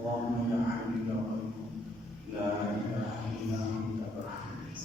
اللهم لا حول ولا قوة لا إله إلا أنت برحمتك.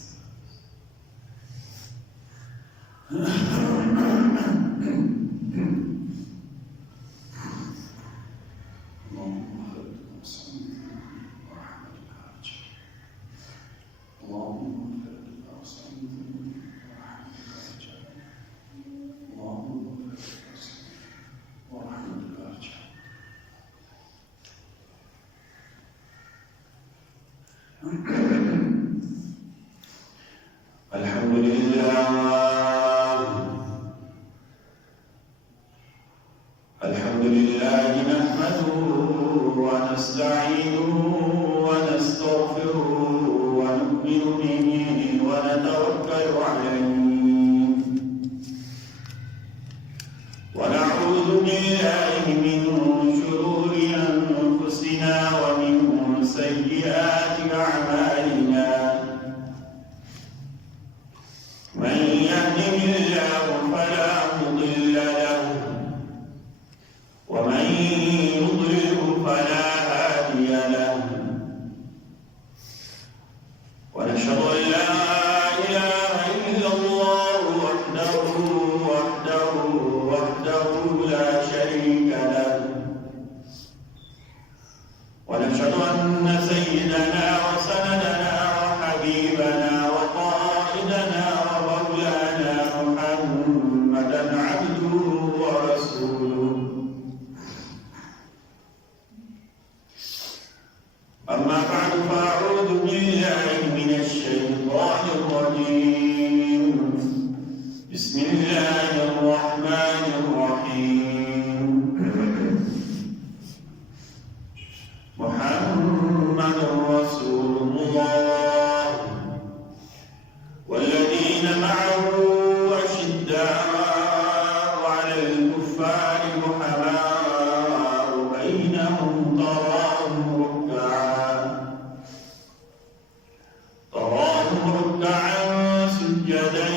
الحمد لله نحمده ونستعينه ونستغفره ونؤمن به ونتوكل عليه ونعوذ بالله من شرور أنفسنا ومن سيئات أعمالنا من يهده الله فلا مضل له ومن يضلل فلا هادي له ونشهد أن لا إله إلا الله وحده لا شريك له ونشهد أن سيدنا وسندنا وحبيبنا وقائدنا ومولانا محمدا عبده ورسوله. أما بعد فأعوذ بالله من الشيطان الرجيم. بسم الله الرحمن الرحيم. محمد رسول الله والذين معه أشداء على الكفار رحماء بينهم تراهم ركعا سجدا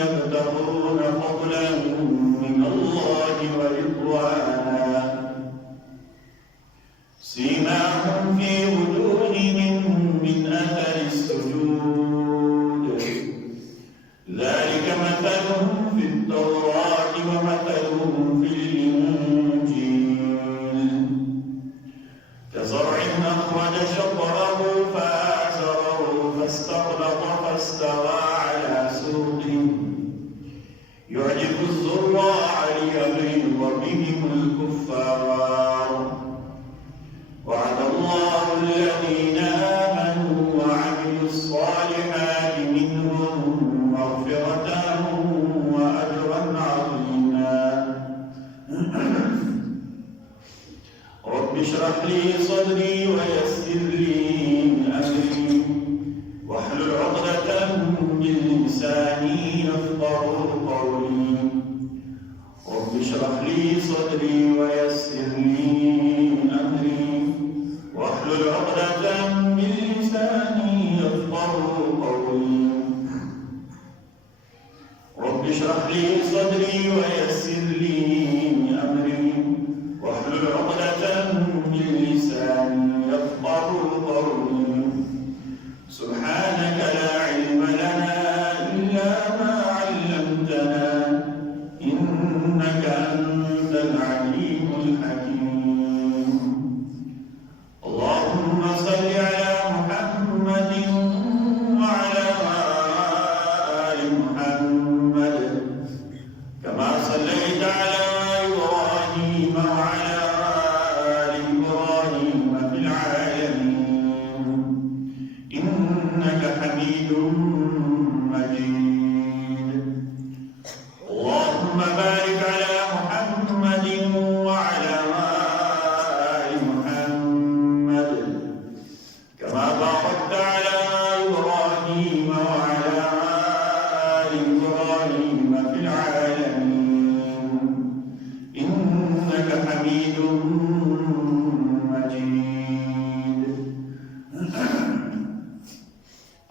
يبتغون فضلا من الله ورضوانا سيماهم في وجوههم من أثر السجود ذلك مثلهم في التوراة ومثلهم في الإنجيل كزرع أخرج شطره فآزره فاستغلظ فاستوى على سوقه يعجب الزراع ليغيظ بهم الكفار. وعد الله الذين آمنوا وعملوا الصالحات منهم مغفرة وأجرا عظيما. رب اشرح لي صدري ويسر لي أمري واحلل عقدة من لساني يفقهوا قولي. رب اشرح لي صدري ويسر لي أمري واحلل عقدة من لساني يفقهوا قولي. رب اشرح لي صدري ويسر لي أمري واحلل عقدة من لساني يفقهوا قولي. سبحانك لا علم لنا إلا ما علمتنا إنك أنت العليم الحكيم. اللهم صل على محمد وعلى آل محمد كما صليت على إبراهيم وعلى آل إبراهيم في العالمين إنك حميد مجيد. اللهم بارك على محمد وعلى آل محمد كما باركت على إبراهيم وعلى آل إبراهيم في العالمين إنك حميد مجيد.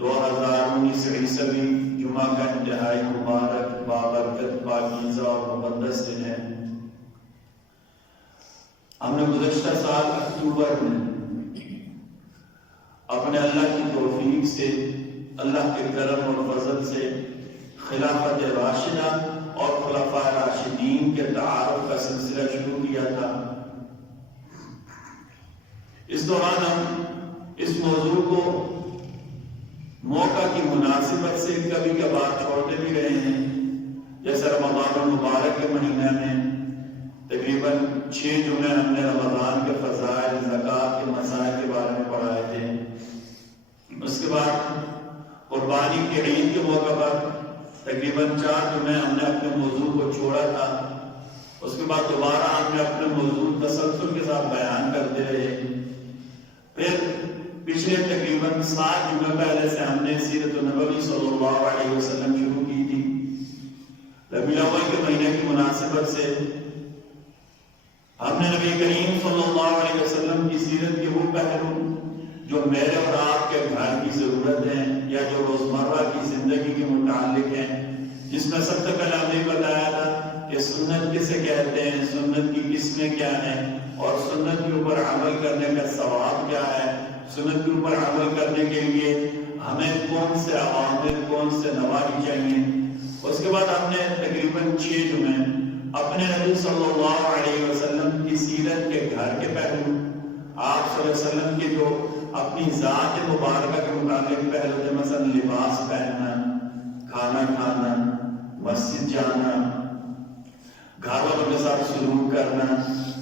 2019 سبھی جمعہ کا انتہائی مبارک، بابرکت، پاکیزہ اور مقدس دن ہے۔ ہم نے گزشتہ سال اکتوبر میں اپنے اللہ کی توفیق سے، اللہ کے کرم اور فضل سے خلافت راشدہ اور خلفاء راشدین کے تعارف کا سلسلہ شروع کیا تھا۔ اس دوران ہم اس موضوع کو موقع کی مناسبت سے کبھی کبھار چھوڑتے بھی رہے ہیں، جیسے رمضان المبارک کے مہینہ میں تقریباً 6 جمعے ہم نے رمضان کے فضائل، زکوٰۃ کے مسائل کے بارے میں پڑھائے تھے۔ اس کے بعد قربانی کے عید کے موقع پر تقریباً 4 جمعے ہم نے اپنے موضوع کو چھوڑا تھا۔ اس کے بعد دوبارہ ہم نے اپنے موضوع تسلسل کے ساتھ بیان کرتے رہے۔ پھر پچھلے تقریباً 7 جمعے پہلے سے ہم نے سیرت النبوی صلی اللہ علیہ وسلم شروع کی تھی۔ ربیع الاول کے مہینے کی مناسبت سے ہم نے نبی کریم صلی اللہ علیہ وسلم کی سیرت کے وہ پہلو جو میرے اور آپ کے گھر کی ضرورت ہیں یا جو روزمرہ کی زندگی کے متعلق ہیں، جس میں سب سے پہلے ہم نے بتایا تھا کہ سنت کسے کہتے ہیں، سنت کی قسمیں کیا ہیں، اور سنت کے اوپر عمل کرنے کا ثواب کیا ہے، سنت کے اوپر عمل کرنے کے لیے ہمیں کون سے عوامل، کون سے نواہی چاہیے۔ اس کے بعد ہم نے تقریباً 6 جمعے اپنے نبی صلی اللہ علیہ وسلم کی سیرت کے گھر کے پہلو، آپ صلی اللہ علیہ وسلم کے جو اپنی ذات مبارکہ کے متعلق پہلو تھے، مثلا لباس پہننا، کھانا کھانا، مسجد جانا، گھر والوں کے ساتھ سلوک کرنا۔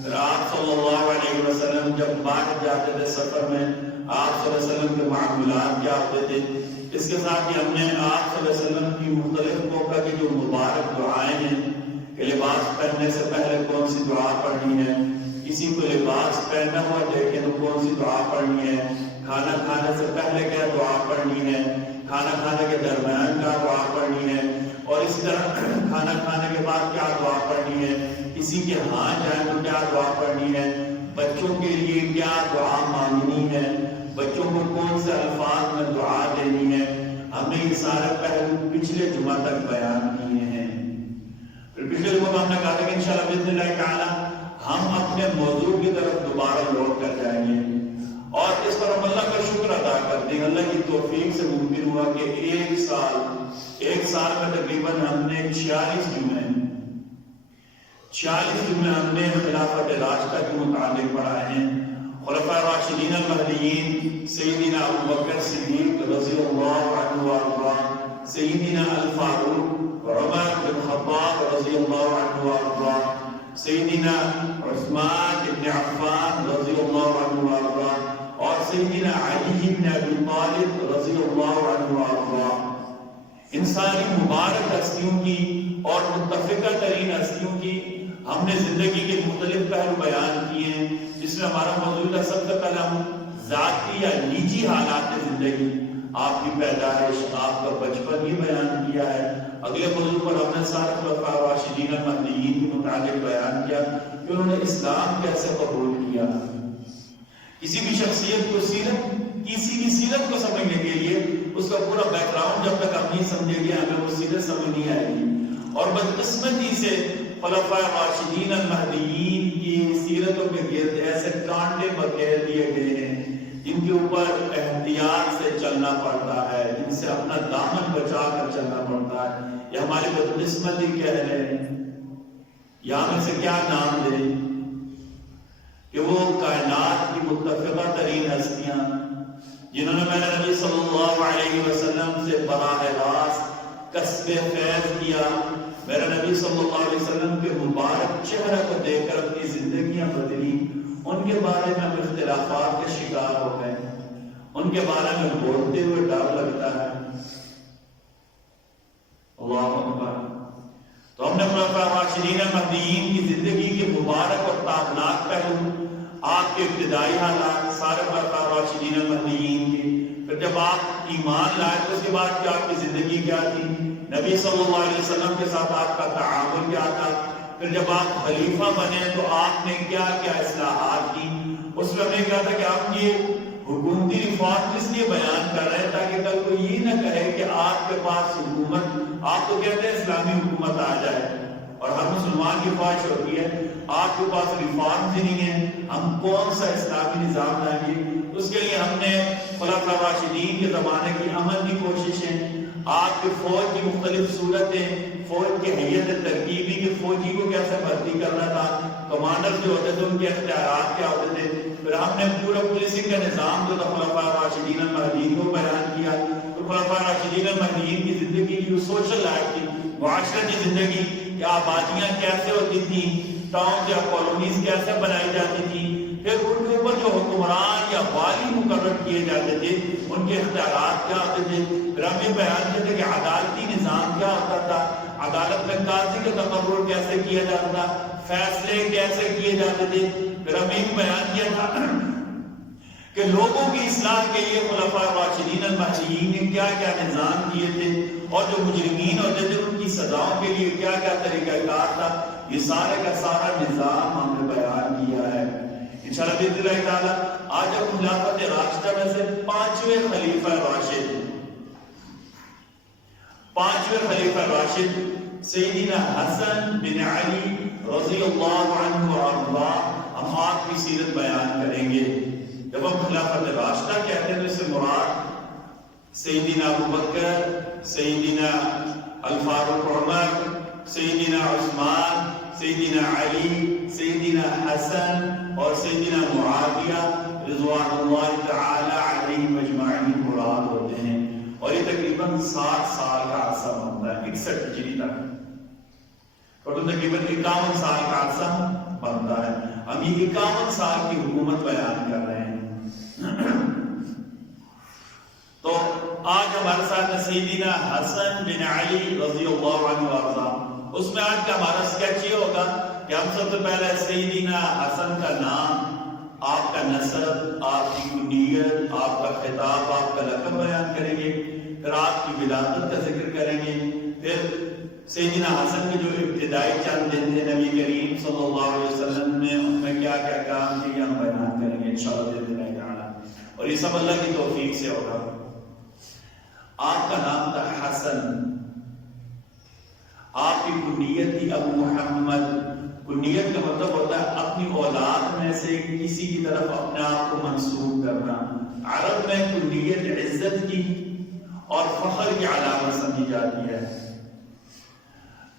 پھر آپ صلی اللہ علیہ وسلم جب باہر جاتے تھے سفر میں، آپ صلی اللہ علیہ وسلم کے معاملات کیا ہوتے تھے۔ اس کے ساتھ ہی ہم نے آپ صلی اللہ علیہ وسلم کی مختلف موقع کی جو مبارک دعائیں ہیں کہ لباس پہننے سے پہلے کون سی دعا پڑھنی ہے، کسی کو لباس پہنا ہوا دیکھے تو کون سی دعا پڑھنی ہے، کھانا کھانے سے پہلے کیا دعا پڑھنی ہے، کھانا کھانے کے درمیان کیا دعا پڑھنی ہے، اور اسی طرح کھانا کھانے کے بعد کیا دعا پڑھنی ہے، کسی کے ہاں جائیں تو کیا دعا پڑھنی ہے، بچوں کے لیے کیا دعا مانگنی ہے، بچوں کو کون سے الفاظ میں دعا دینی ہے۔ ہم نے یہ سارے پہلو پچھلے جمعہ تک بیان کیے ہیں۔ پھر پچھلے جمعہ ہم نے کہا تھا کہ انشاءاللہ باذن اللہ تعالی ہم اپنے موضوع کی طرف دوبارہ لوٹ کر جائیں گے، اور اس پر ہم اللہ کا شکر ادا کرتے ہیں۔ اللہ کی توفیق سے ممکن ہوا کہ ایک سال میں تقریباً ہم نے 46 جمعے ہم نے خلافت راشدہ کے متعلق پڑھائے ہیں۔ خلفاء راشدین المہدیین سیدنا ابوبکر صدیق رضی اللہ عنہ وارضاہ، سیدنا الفاروق عمر بن خطاب رضی اللہ عنہ وارضاہ، سیدنا عثمان بن عفان رضی اللہ عنہ وارضاہ، اور سیدنا علی بن ابی طالب رضی اللہ عنہ وارضاہ۔ ان ساری مبارک ہستیوں کی اور متفقہ ترین ہستیوں کی ہم نے زندگی کے مختلف پہلو بیان کیے ہیں، جس میں ہمارا موضوع ہے سب سے پہلے ہم ذاتی یا نجی حالات زندگی، آپ کی پیدائش، آپ کا بچپن ہی بیان کیا ہے۔ اگلے موضوع پر ہم نے سارے خلفاء راشدین المہدیین کے متعلق بیان کیا کہ انہوں نے اسلام کیسے قبول کیا۔ کسی بھی شخصیت کو کسی بھی سیرت کو سمجھنے کے لیے اس کا پورا بیک گراؤنڈ جب تک ہم نہیں سمجھیں گے ہمیں وہ سیرت سمجھ نہیں آئے گی۔ اور بدقسمتی سے خلفاء راشدین المہدیین کی سیرتوں کے گرد ایسے کانٹے بکھیر دیے گئے ہیں جن کے اوپر احتیاط سے چلنا پڑتا ہے، جن سے اپنا دامن بچا کر چلنا پڑتا ہے۔ یہ ہماری بدقسمتی کہہ رہے ہیں، یا میں سے کیا نام دیں کہ وہ کائنات کی متفقہ ترین ہستیاں جنہوں نے میرے نبی صلی اللہ علیہ وسلم سے براہ راست کسب فیض کیا، میرے نبی صلی اللہ علیہ وسلم کے مبارک چہرہ کو دیکھ کر اپنی زندگیاں بدلی، ان کے بارے میں ہم اختلافات کے شکار ہو گئے، ان کے بارے میں بولتے ہوئے ڈر لگتا ہے۔ اللہ اکبر۔ تو ہم نے خلفاء راشدین المہدیین کی زندگی کے مبارک اور تابناک پہلو، آپ کے ابتدائی حالات، سارے خلفاء راشدین المہدیین کے، پھر جب آپ ایمان لائے تو اس کے بعد کیا آپ کی زندگی کیا تھی، نبی صلی اللہ علیہ وسلم کے ساتھ آپ کا تعامل کیا تھا، پھر جب آپ خلیفہ بنے تو آپ نے کیا کیا اصلاحات کی۔ اس میں ہم نے کہا تھا کہ آپ یہ حکومتی ریفارم اس لیے بیان کر رہے ہیں تاکہ کل کوئی یہ نہ کہے کہ آپ کے پاس حکومت، آپ تو کہتے ہیں اسلامی حکومت آ جائے، اور ہر مسلمان کی خواہش ہوتی ہے آپ کے پاس ریفارمز ہی نہیں ہیں، ہم کون سا اسلامی نظام لائیں گے؟ اس کے لیے ہم نے خلفاء راشدین کے زمانے کی عمل کی کوششیں، آپ کے فوج کی مختلف صورتیں، فوج کی حیت ترکیبی کے فوجی کو کیسے بھرتی کرنا تھا، کمانڈر جو ہوتے تھے ان کے اختیارات کیا ہوتے تھے، پھر ہم نے پورا پولیسنگ کا نظام جو تھا خلفاء راشدین المہدیین کو بیان کیا، تو خلفاء راشدین المہدیین کی زندگی جو سوشل لائف تھی، معاشرتی زندگی، کہ آبادیاں کیسے ہوتی تھیں، ٹاؤن یا کالونیز کیسے بنائی جاتی تھی، پھر ان کے اوپر جو حکمران یا والی مقرر کیے جاتے تھے ان کے اختیارات کیا ہوتے تھے، پھر ہم یہ بیان کرتے کہ عدالتی نظام کیا ہوتا تھا، عدالت میں قاضی کا تقرر کیسے کیا جاتا تھا، فیصلے کیسے کیے جاتے تھے، پھر ہم یہ بیان کیا تھا کہ لوگوں کی اصلاح کے لیے خلفاء راشدین المہدیین نے کیا کیا نظام کیے تھے، اور جو مجرمین ہوتے تھے ان کی سزاؤں کے لیے کیا کیا طریقہ کار تھا، یہ سارے کا سارا نظام ہم نے بیان کیا ہے۔ انشاءاللہ باذن اللہ تعالیٰ آج ہم خلافت راشدہ میں سے پانچویں خلیفہ راشد سیدنا حسن بن علی رضی اللہ عنہ وارضاہ، ہم آپ کی سیرت بیان کریں گے۔ جب ہم خلافت راشدہ کہتے ہیں تو اس سے مراد سیدنا ابوبکر، سیدنا الفاروق عمر، سیدنا عثمان، سیدنا علی، سیدنا حسن اور سیدنا معاویہ رضوان اللہ تعالی علیہم اجمعین مراد ہوتے ہیں، اور یہ تقریباً 60 سال کا عرصہ بنتا ہے، 61 ہجری تک، اور تقریباً 51 سال کا عرصہ بنتا ہے۔ ہم یہ 51 سال کی حکومت بیان کر رہے ہیں۔ تو آج ہمارے ساتھ سیدنا حسن بن علی رضی اللہ عنہ وارضاہ، اس میں آج کا ہمارا سکیچ یہ ہوگا کہ ہم سب سے پہلے سیدنا حسن کا نام، آپ کا نسب، آپ کی کنیت، آپ کا خطاب، آپ کا لقب بیان کریں گے، پھر آپ کی ولادت کا ذکر کریں گے، پھر سیدنا حسن کے جو ابتدائی چند دن تھے نبی کریم صلی اللہ علیہ وسلم نے ان میں کیا کیا کام کیا ہم بیان کریں گے انشاءاللہ باذن اللہ تعالی، اور یہ سب اللہ کی توفیق سے ہوگا۔ آپ کا نام تھا حسن، آپ کی کنیت تھی ابو محمد۔ کنیت کا مطلب ہوتا ہے اپنی اولاد میں سے کسی کی طرف اپنے آپ کو منسوب کرنا۔ عرب میں کنیت عزت کی اور فخر کی علامت سمجھی جاتی ہے۔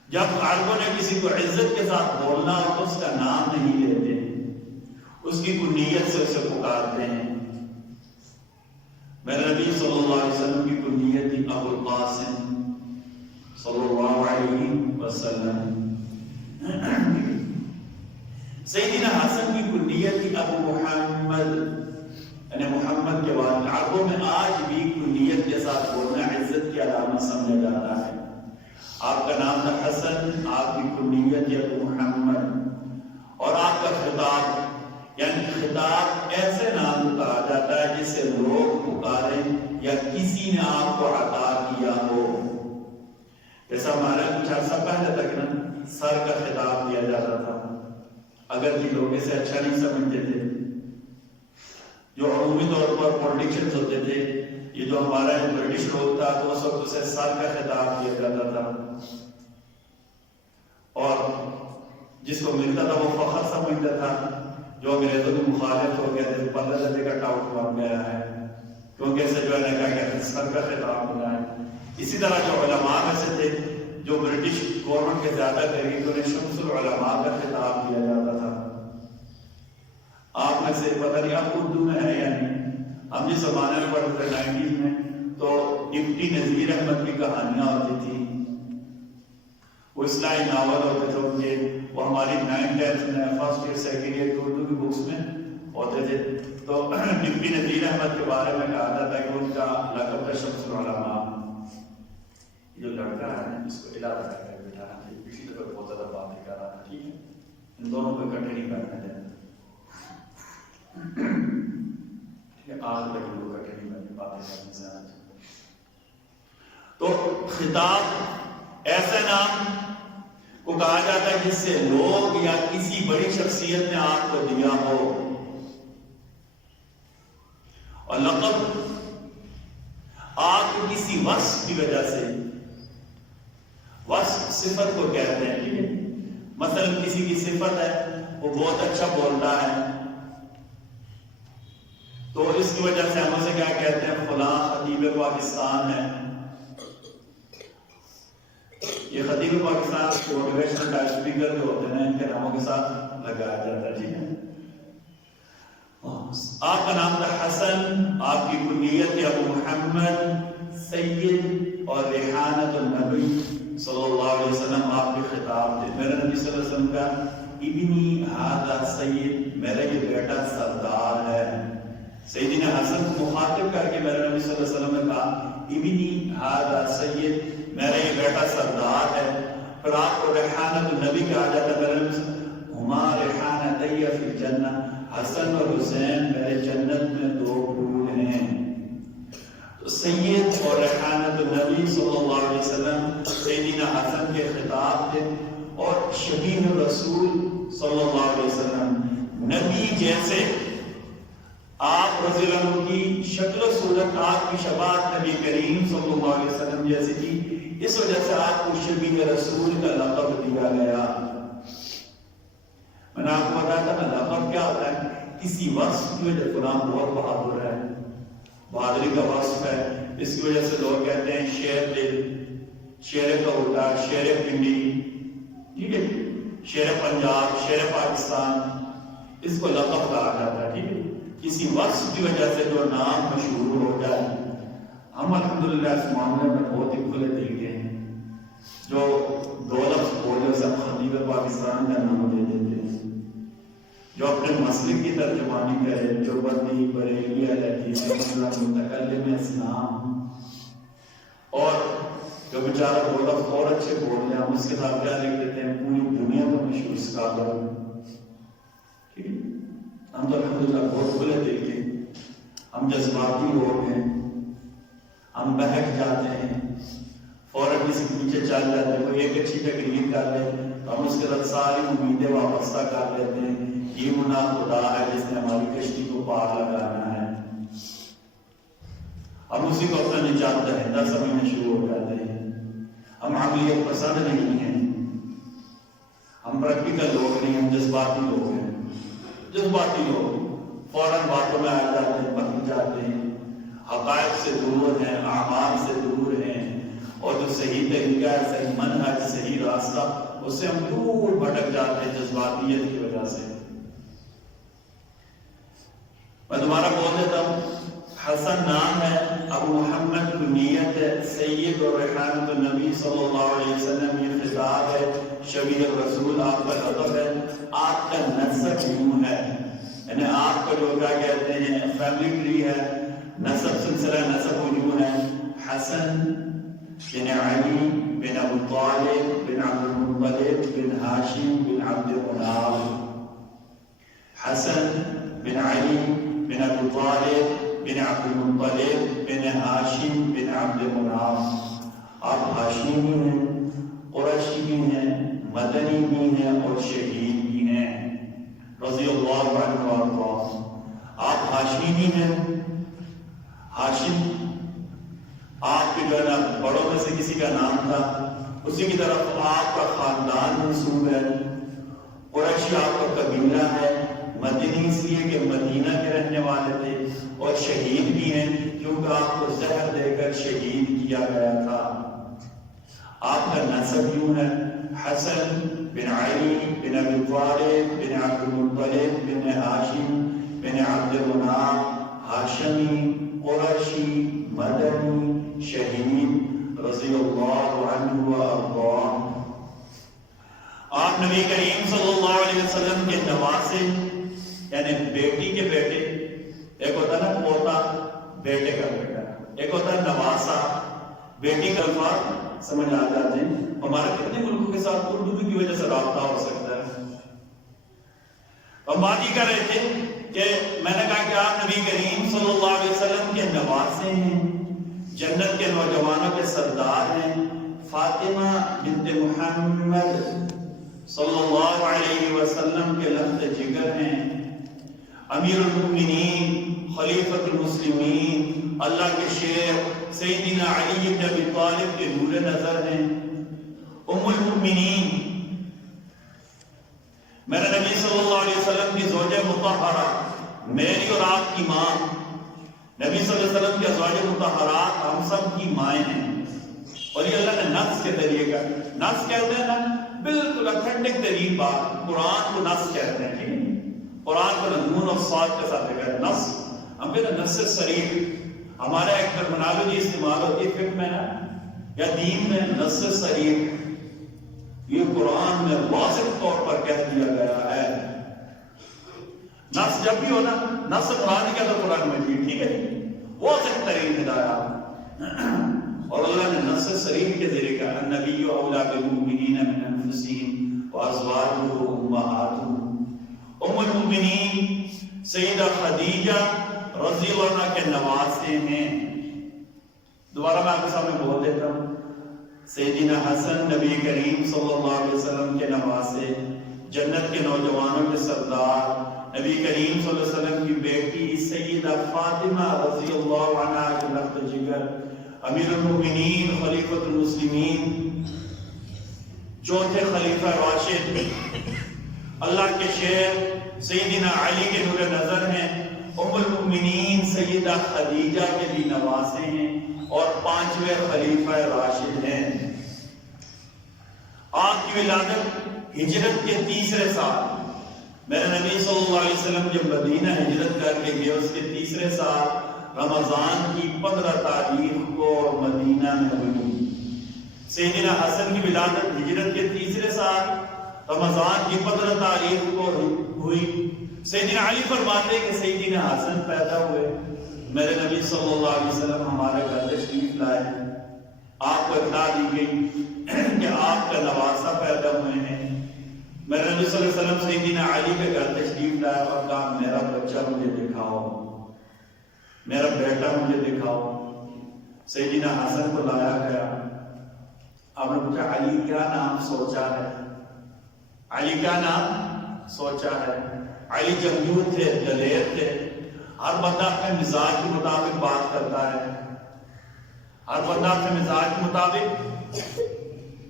جب عربوں نے کسی کو عزت کے ساتھ بولنا ہو تو اس کا نام نہیں لیتے، اس کی کنیت سے اسے پکارتے ہیں۔ میرے نبی صلی اللہ علیہ وسلم کی کنیت تھی ابو القاسم صلی اللہ علیہ وسلم۔ سیدنا حسن کی کنیت تھی ابو محمد، یعنی محمد کے بعد۔ عربوں میں آج بھی کنیت کے ساتھ بولنا عزت کی علامت سمجھا جاتا ہے۔ آپ کا نام تھا حسن، آپ کی کنیت تھی ابو محمد، اور آپ کا خطاب، یعنی خطاب ایسے نام کو کہا جاتا ہے جسے لوگ پکاریں یا کسی نے آپ کو عطا کیا ہو۔ جیسا ہمارا کچھ عرصہ پہلے تک نا سر کا خطاب دیا جاتا تھا، اگر کہ لوگ اسے اچھا نہیں سمجھتے تھے۔ جو عمومی طور پر پولیٹیشنز ہوتے تھے، یہ جو ہمارا برٹش لوگ تھا تو اس وقت اسے سر کا خطاب دیا جاتا تھا، اور جس کو ملتا تھا وہ فخر سمجھتا تھا۔ جو انگریزوں کے مخالف ہو گیا تھے بدلتے کا ٹاؤٹ بن گیا ہے، کیونکہ اسے جو ہے کہا گیا تھا سر کا خطاب ہونا ہے۔ اسی طرح جو علماء میں سے تھے جو برٹش گورنمنٹ کے زیادہ قریب، انہیں شمس العلماء کا خطاب دیا جاتا تھا۔ آپ میں سے پتہ نہیں اب اردو میں ہے یا نہیں، ہم جس زمانے میں پڑھتے تھے 90s میں تو ڈپٹی نذیر احمد کی کہانیاں ہوتی تھی، وہ اصلاحی ناول ہوتے تھے ان کے، وہ ہماری 9th 10th میں first year second year Urdu کی بکس میں ہوتے تھے۔ تو ڈپٹی نذیر احمد کے بارے میں کہا جاتا ہے کہ ان کا لقب ہے شمس العلماء۔ جو لڑکا ہے اس کو علاوہ کر کے بیٹھا ہے، پچھلی دفعہ بہت زیادہ باتیں کر رہا تھا، ٹھیک ہے، ان دونوں کو اکٹھے نہیں بیٹھنا چاہتے، ٹھیک ہے، آج تک ان کو اکٹھے نہیں بیٹھنے باتیں کرنے سے آج۔ تو خطاب ایسے نام کو کہا جاتا ہے جس سے لوگ یا کسی بڑی شخصیت نے آپ کو دیا ہو، اور لقب آپ کسی کسی وصف کی وجہ سے، وصف صفت کو کہتے ہیں، ٹھیک ہے؟ مثلا کسی کی صفت ہے وہ بہت اچھا بولتا ہے، تو اس کی وجہ سے ہم اسے کیا کہتے ہیں؟ فلاں خطیب پاکستان ہے۔ یہ خطیب پاکستان موٹیویشنل ٹائپ اسپیکر جو ہوتے ہیں ان کے ناموں کے ساتھ لگایا جاتا ہے، ٹھیک ہے؟ آپ کا نام تھا حسن، آپ کی کنیت تھی ابو محمد، سید اور ریحانۃ النبی صلی اللہ علیہ وسلم آپ کے خطاب تھے۔ میرے نبی صلی اللہ علیہ وسلم کا ابنی ھذا سید، میرا یہ بیٹا سردار ہے۔ سیدنا حسن کو مخاطب کر کے میرے نبی صلی اللہ علیہ وسلم نے کہا ابنی ھذا سید، میرا یہ بیٹا سردار ہے۔ پھر آپ کو ریحانۃ النبی کہا جاتا ہے۔ میرے نبی ہما ریحانتی فی الجنہ، حسن اور حسین میرے جنت میں دو پھول ہیں۔ تو سید اور ریحانۃ النبی صلی اللہ علیہ وسلم سیدنا حسن کے خطاب تھے، اور شبیہ رسول صلی اللہ علیہ وسلم، نبی جیسے آپ رضی اللہ عنہ کی شکل و صورت، آپ کی شباہت نبی کریم صلی اللہ علیہ وسلم جیسی تھی، اس وجہ سے آپ کو شبیہ رسول کا لقب دیا گیا۔ میں نے آپ کو بتایا تھا نا لقب کیا ہوتا ہے؟ کسی وصف کی وجہ فلاں بہت بہادر ہے، بہادری کا وصف ہے، اس کی وجہ سے لوگ کہتے ہیں شیر دل، شیر کہوٹا، شیر پنڈی، ٹھیک ہے، شیر پنجاب، شیر پاکستان، اس کو لقب کہا جاتا ہے، ٹھیک ہے؟ کسی وصف کی وجہ سے جو نام مشہور ہو جائے۔ ہم الحمدللہ اس معاملے میں بہت ہی کھلے دل کے ہیں، جو دو لفظ بولے سب خطیب پاکستان کا نام دے دیتے ہیں، جو اپنے مسلک کی ترجمانی کرے، جو بندی بریلی حدیث متکلم اسلام، اور جو بیچارہ دو لفظ اور اچھے بول رہے ہیں، ہم اس کے ساتھ کیا لکھ دیتے ہیں؟ پوری دنیا میں مشہور اسکالر۔ ٹھیک ہے، ہم تو الحمدللہ بہت کھلے دل کے، ہم جذباتی لوگ ہیں، ہم بہک جاتے ہیں، فوراً کسی کے پیچھے چل جاتے ہیں، کوئی ایک اچھی تقریر کر لے تو ہم اس کے ساتھ ساری امیدیں وابستہ کر لیتے ہیں، یہ منا خدا ہے جس نے ہماری کشتی کو پار لگانا ہے، ہم اسی کو اپنا نجات دہندہ سمجھنا شروع ہو جاتے ہیں۔ ہم عملیت پسند نہیں ہیں، ہم پریکٹیکل لوگ نہیں، ہم جذباتی لوگ ہیں۔ جذباتی لوگ فوراً باتوں میں آ جاتے ہیں، پک جاتے ہیں، حقائق سے دور ہیں، اعمال سے دور ہیں، اور جو صحیح طریقہ ہے، صحیح منہج، صحیح راستہ، اس سے ہم دور بھٹک جاتے ہیں جذباتیت کی وجہ سے۔ میں دوبارہ بول دیتا ہوں، حسن نام ہے، ابو محمد کنیت ہے، سید اور ریحانۃ النبی صلی اللہ علیہ وسلم یہ خطاب ہے، شبیہ رسول آپ کا لقب ہے۔ آپ کا نسب یوں ہے، یعنی آپ کا جو کیا کہتے ہیں فیملی ٹری ہے، نسب سلسلہ نسب یوں ہے، حسن بن علی بن ابو طالب بن عبد المطلب بن ہاشم بن عبد مناف، حسن بن علی بن ابو طالب بن عبد المطلب بن ہاشم بن عبد مناف۔ آپ ہاشمی ہیں، قریشی بھی ہیں، مدنی بھی ہیں، اور شہید بھی ہیں، رضی اللہ عنہ وارضاہ۔ آپ ہاشمی ہیں، ہاشم آپ کے جو ہے نا بڑوں میں سے کسی کا نام تھا، اسی کی طرف آپ کا خاندان منسوب ہے۔ قریشی آپ کا قبیلہ ہے، مدنی اس لیے کہ مدینہ کے رہنے والے تھے، اور شہید بھی ہیں کیونکہ آپ کو زہر دے کر شہید کیا گیا تھا۔ آپ کا نسب یوں ہے، حسن بن علی بن ابی طالب بن عبد المطلب بن ہاشم بن عبد مناف، ہاشمی، قریشی، مدنی، شہید، رضی اللہ عنہ وارضاہ۔ آپ نبی کریم صلی اللہ علیہ وسلم کے نواسے، یعنی بیٹی کے بیٹے، ایک ہوتا ہے نا پوتا، بیٹے کا بیٹا، ایک ہوتا ہے نواسا، بیٹی کا الفاظ سمجھ آ جاتے ہیں۔ ہمارا کتنے ملکوں کے ساتھ اردو کی وجہ سے رابطہ ہو سکتا ہے۔ ہم بات یہ کر رہے تھے کہ میں نے کہا کہ آپ نبی کریم صلی اللہ علیہ وسلم کے نواسے ہیں، جنت کے نوجوانوں کے سردار ہیں، فاطمہ بنت محمد صلی اللہ علیہ وسلم کے لخت جگر ہیں۔ امیر المؤمنین خلیفۃ المسلمین اللہ کے شیر سیدنا علی بن ابی طالب کے نور نظر ہیں، ام المؤمنین میرے نبی صلی اللہ علیہ وسلم کی زوجہ مطہرہ، میری اور آپ کی ماں، نبی صلی اللہ علیہ وسلم کے ازواج مطہرات ہم سب کی مائیں ہیں، اور یہ اللہ نے نص کے ذریعے کا، نص کہتے ہیں نا بالکل اتھینٹک ترین بات، قرآن کو نص کہتے ہیں، ٹھیک ہے؟ قرآن کو نون اور صاد کے ساتھ لکھا ہے نص، ہم کہتے ہیں نص صریح، ہمارا ایک ٹرمنالوجی استعمال ہوتی ہے فقہ میں نا یا دین میں، نص صریح، یہ قرآن میں واضح طور پر کہہ دیا گیا ہے۔ نص جب بھی ہو نا، نص قرآن کیا تو قرآن مجید، ٹھیک ہے، واضح ترین ہدایات، اور اللہ نے نص صریح کے ذریعے کہا النبی اولی بالمؤمنین من انفسہم وازواجہ امہاتہم، ام المؤمنین سیدہ خدیجہ رضی اللہ عنہ کے نواسے ہیں۔ دوبارہ میں آپ کے سامنے بول دیتا ہوں، سیدنا حسن نبی کریم صلی اللہ علیہ وسلم کے نواسے، جنت کے نوجوانوں کے سردار، نبی کریم صلی اللہ علیہ وسلم کی بیٹی سیدہ فاطمہ رضی اللہ عنہ کے لخت جگر، امیر المؤمنین خلیفۃ المسلمین، چوتھے خلیفہ راشد، اللہ کے شیر سیدنا علی کے نور نظر ہیں، ام المؤمنین سیدہ خدیجہ کے بھی نواسے ہیں، اور پانچویں خلیفہ راشد ہیں۔ آپ کی ولادت ہجرت کے تیسرے سال، میرے نبی صلی اللہ علیہ وسلم جب مدینہ ہجرت کر کے گئے اس کے تیسرے سال رمضان کی 15 تاریخ کو مدینہ میں ہوئی۔ سیدنا حسن کی ولادت ہجرت کے تیسرے سال رمضان کی 15 تاریخ کو ہوئی۔ سیدنا علی فرماتے کہ سیدنا حسن پیدا ہوئے، میرے نبی صلی اللہ علیہ وسلم ہمارے گھر تشریف لائے، آپ کو اطلاع دی گئی کہ آپ کا نواسہ پیدا ہوئے ہیں۔ میرے نبی صلی اللہ علیہ وسلم سیدنا علی کے گھر تشریف لائے اور کہا میرا بچہ مجھے دکھاؤ، میرا بیٹا مجھے دکھاؤ۔ سیدنا حسن کو لایا گیا، آپ نے پوچھا علی کیا نام سوچا ہے؟ علی کیا نام سوچا ہے؟ علی جنگجو تھے، دلیر تھے، ہر بندہ اپنے مزاج کے مطابق بات کرتا ہے، ہر بندہ اپنے مزاج کے مطابق،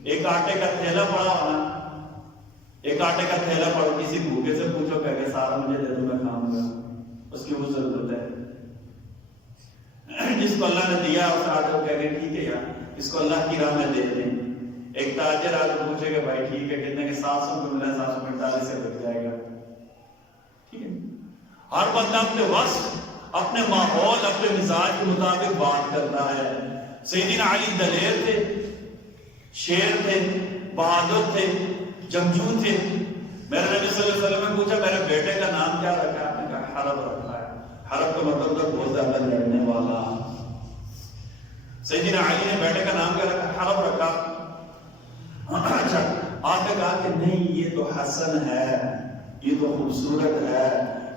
ایک آٹے کا تھیلا پڑا ہونا، ایک آٹے کا تھیلا پڑا، کسی بھوکے سے پوچھو کہ سارا مجھے دے دو میں کھاؤں گا، اس کی وہ ضرورت ہے۔ جس کو اللہ نے دیا اس آٹے کو کہہ گئے ٹھیک ہے یار اس کو اللہ کی راہ میں دے دیں۔ ایک تاجر آ کے پوچھے کہ بھائی ٹھیک ہے کتنے کے 700 کو ملا، 745 سے بچ جائے گا، ٹھیک ہے۔ ہر بندہ اپنے وصف، اپنے ماحول، اپنے مزاج کے مطابق بات کرتا ہے۔ سیدنا علی دلیر تھے، شیر تھے، بہادر تھے، جنگجو تھے۔ میرے نبی صلی اللہ علیہ وسلم نے پوچھا میرے بیٹے کا نام کیا رکھا؟ آپ نے کہا حرب رکھا ہے۔ حرب کا مطلب تو بہت زیادہ لڑنے والا۔ سیدنا علی نے بیٹے کا نام کیا رکھا؟ حرب رکھا۔ اچھا آپ نے کہا کہ نہیں یہ تو حسن ہے، یہ تو خوبصورت ہے،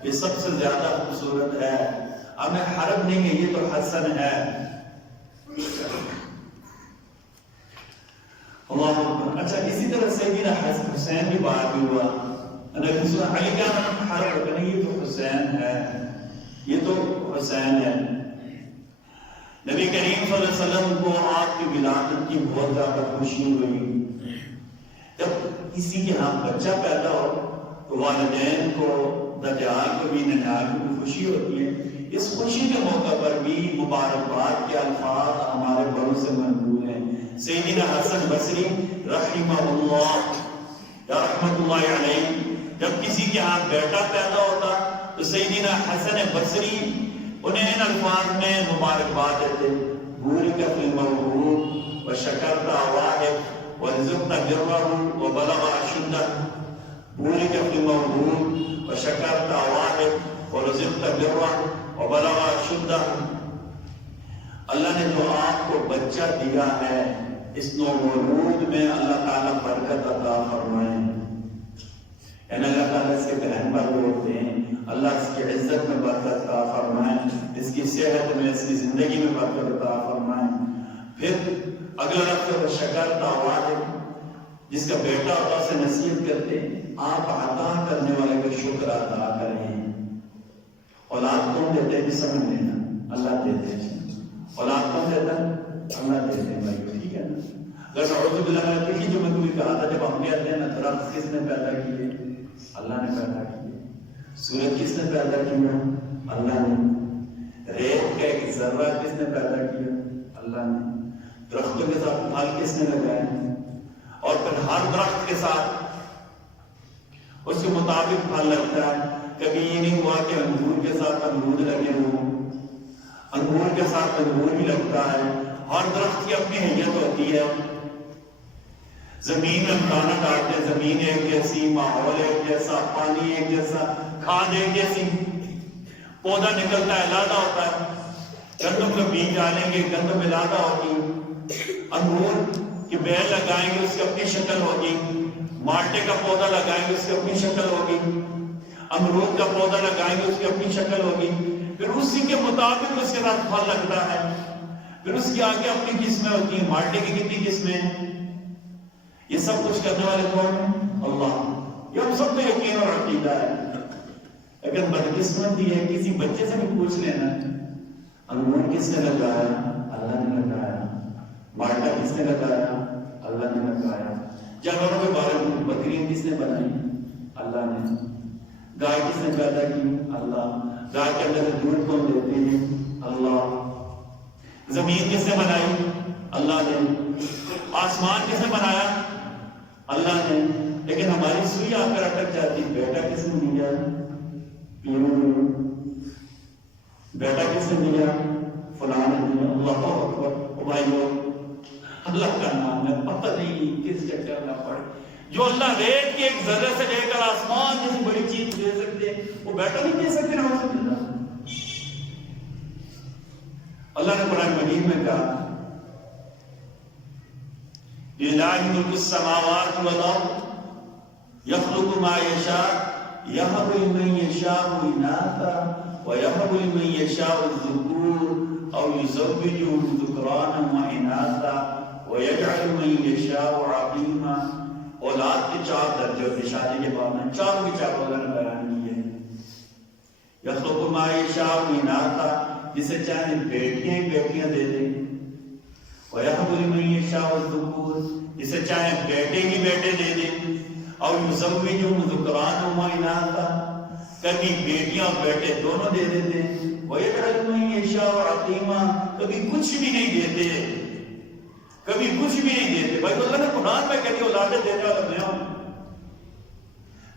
یہ سب سے زیادہ خوبصورت ہے، ہمیں حرب نہیں ہے یہ تو حسن ہے۔ اللہ اکبر۔ اچھا اسی طرح سیدنا حسین بھی بات بھی ہوا، علی کیا حرب رکھا؟ نہیں یہ تو حسین ہے، یہ تو حسین ہے۔ نبی کریم صلی اللہ علیہ وسلم کو آپ کی ولادت کی بہت زیادہ خوشی ہوئی۔ جب کسی کے ہاں بچہ پیدا ہو تو والدین کو، دجال کو بھی، ننیال کو بھی خوشی ہوتی ہے۔ اس خوشی کے موقع پر بھی مبارکباد کے الفاظ ہمارے بڑوں سے منظور ہیں۔ سیدنا حسن بصری رحمہ اللہ یا رحمت اللہ علیہ جب کسی کے ہاں بیٹا پیدا ہوتا تو سیدنا حسن بصری انہیں ان الفاظ میں مبارکباد دیتے، بورک فی المولود وشکرت واحد ورزقت برہ وبلغ اشدہ، بورک فی المولود وشکرت واحد ورزقت برہ وبلغ اشدہ۔ اللہ نے جو آپ کو بچہ دیا ہے اس نومولود میں اللہ تعالیٰ برکت عطا فرمائے، یعنی اللہ تعالیٰ اس کے بہن پر ہوتے ہیں، اللہ اس کی عزت میں برکت عطا فرمائے، اس کی صحت میں، اس کی زندگی میں برکت عطا فرمائے۔ پھر اگلا لفظ ہے شکر واحد، جس کا بیٹا ہوتا سے نصیحت کرتے آپ عطا کرنے والے کا شکر ادا کریں۔ اولاد کون دیتے ہیں سمجھ لینا، اللہ دیتے ہیں۔ اولاد کون دیتا ہے؟ اللہ دیتے ہیں بھائی، ٹھیک ہے نا۔ اگر نعوذ باللہ کی جو میں تمہیں کہا تھا، جب ہم کہتے ہیں نا درخت کس نے پیدا کیے؟ اللہ نے پیدا کیے۔ سورج کس نے پیدا کیا؟ اللہ نے۔ ریت کا ایک ذرہ کس نے پیدا کیا؟ اللہ نے۔ درختوں کے ساتھ پھل کس نے لگائے؟ اور پھر ہر درخت کے ساتھ اس کے مطابق پھل لگتا ہے۔ کبھی یہ نہیں ہوا کہ انگور کے ساتھ امرود لگے ہوں، انگور کے ساتھ انگور بھی لگتا ہے۔ ہر درخت کی اپنی اہمیت ہوتی ہے۔ زمین میں دانا ڈالتے ہیں، زمین ایک جیسی، ماحول ایک جیسا، پانی ایک جیسا، کھاد ایک جیسی، پودا نکلتا ہے علیحدہ ہوتا ہے۔ گندم کا بیج ڈالیں گے، گندم علیحدہ ہوگی۔ انگور کی بیل لگائیں گے، اس کی اپنی شکل ہوگی۔ مالٹے کا پودا لگائیں گے، اس کی اپنی شکل ہوگی۔ امرود کا پودا لگائیں گے، اس کی اپنی شکل ہوگی۔ پھر اسی کے مطابق اس کے ساتھ پھل لگتا ہے۔ پھر اس کی آگے اپنی قسمیں ہوتی ہیں۔ مالٹے کی کتنی قسمیں ہیں؟ یہ سب کچھ کرنے والے کون ہیں؟ اللہ۔ یہ ہم سب کو یقین اور عقیدہ ہے۔ لیکن بدقسمتی ہے، کسی بچے سے بھی پوچھ لینا، انگور کس نے لگایا؟ اللہ نے لگایا۔ مالٹا کس نے لگایا؟ اللہ نے لگایا۔ جانوروں کے بارے میں بکریاں کس نے بنائی؟ اللہ نے۔ گائے کس نے پیدا کی؟ اللہ۔ گائے کے اندر سے دودھ کون دیتے ہیں؟ اللہ۔ زمین کس نے بنائی؟ اللہ نے۔ آسمان کس نے بنایا؟ اللہ نے۔ لیکن ہماری سوئی آ کر اٹک جاتی، بیٹا کس نے دیا؟ پیروں نے۔ بیٹا کس نے دیا؟ فلاں نے دیا۔ اللہ اکبر۔ او بھائیو، اللہ کا نام ہے، پتہ نہیں کس چکر میں پڑے۔ جو اللہ ریت کے ایک ذرے سے لے کر آسمان جیسی بڑی چیز دے سکتے، وہ بیٹا نہیں دے سکتے نا؟ اللہ نے قرآن مجید میں کہا لِلَّهِ مُلْكُ السَّمَاوَاتِ وَالْأَرْضِ يَخْلُقُ مَا يَشَاءُ يَهَبُ لِمَن يَشَاءُ إِنَاثًا وَيَهَبُ لِمَن يَشَاءُ الذُّكُورَ أَوْ يُزَوِّجُهُمْ ذُكْرَانًا وَإِنَاثًا وَيَجْعَلُ مَن يَشَاءُ عَقِيمًا۔ اولاد کے 4 درجے ہوتے، شادی کے بعد میں چاروں کی چار اللہ نے بیان کی ہے۔ یخلق ما یشاء اناثا، جسے چاہے بیٹیاں بیٹیاں دے دیں، ویہب لمن یشاء الذکور، جسے چاہے بیٹے ہی بیٹے دے دیں، او یزوجہم ذکرانا و اناثا، کبھی بیٹیاں اور بیٹے دونوں دے دیتے ہیں، ویجعل من یشاء عقیما، کبھی کچھ بھی نہیں دیتے، کبھی کچھ بھی نہیں دیتے۔ بھائی اللہ نے قرآن میں کہتی اولادیں دینے والا میں ہوں،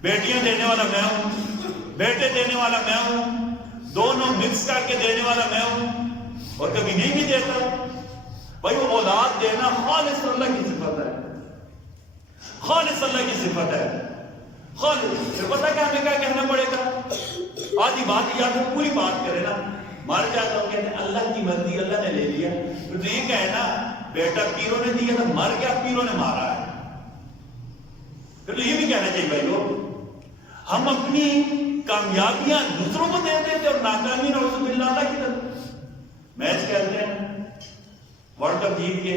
بیٹیاں دینے والا میں ہوں، بیٹے دینے والا میں ہوں، دونوں مکس کر کے دینے والا میں ہوں، اور کبھی نہیں بھی دیتا۔ بھائی وہ اولاد دینا خالص اللہ کی صفت ہے، خالص اللہ کی صفت ہے، خالص۔ پھر پتہ کہ ہمیں کیا کہنا پڑے گا؟ آدھی بات یا پھر پوری بات کرے نا، مار جاتا ہوں کہتے ہیں اللہ کی مرضی، اللہ نے لے لیا۔ تو یہ کہنا بیٹا پیروں نے دیا تھا، مر گیا پیروں نے مارا ہے، پھر تو یہ بھی کہنا چاہیے بھائی ہم اپنی کامیابیاں دوسروں کو دے دیتے اور ناکامی نعوذ باللہ اللہ کی طرف۔ میچ کھیلتے ہیں، ورلڈ کپ جیت کے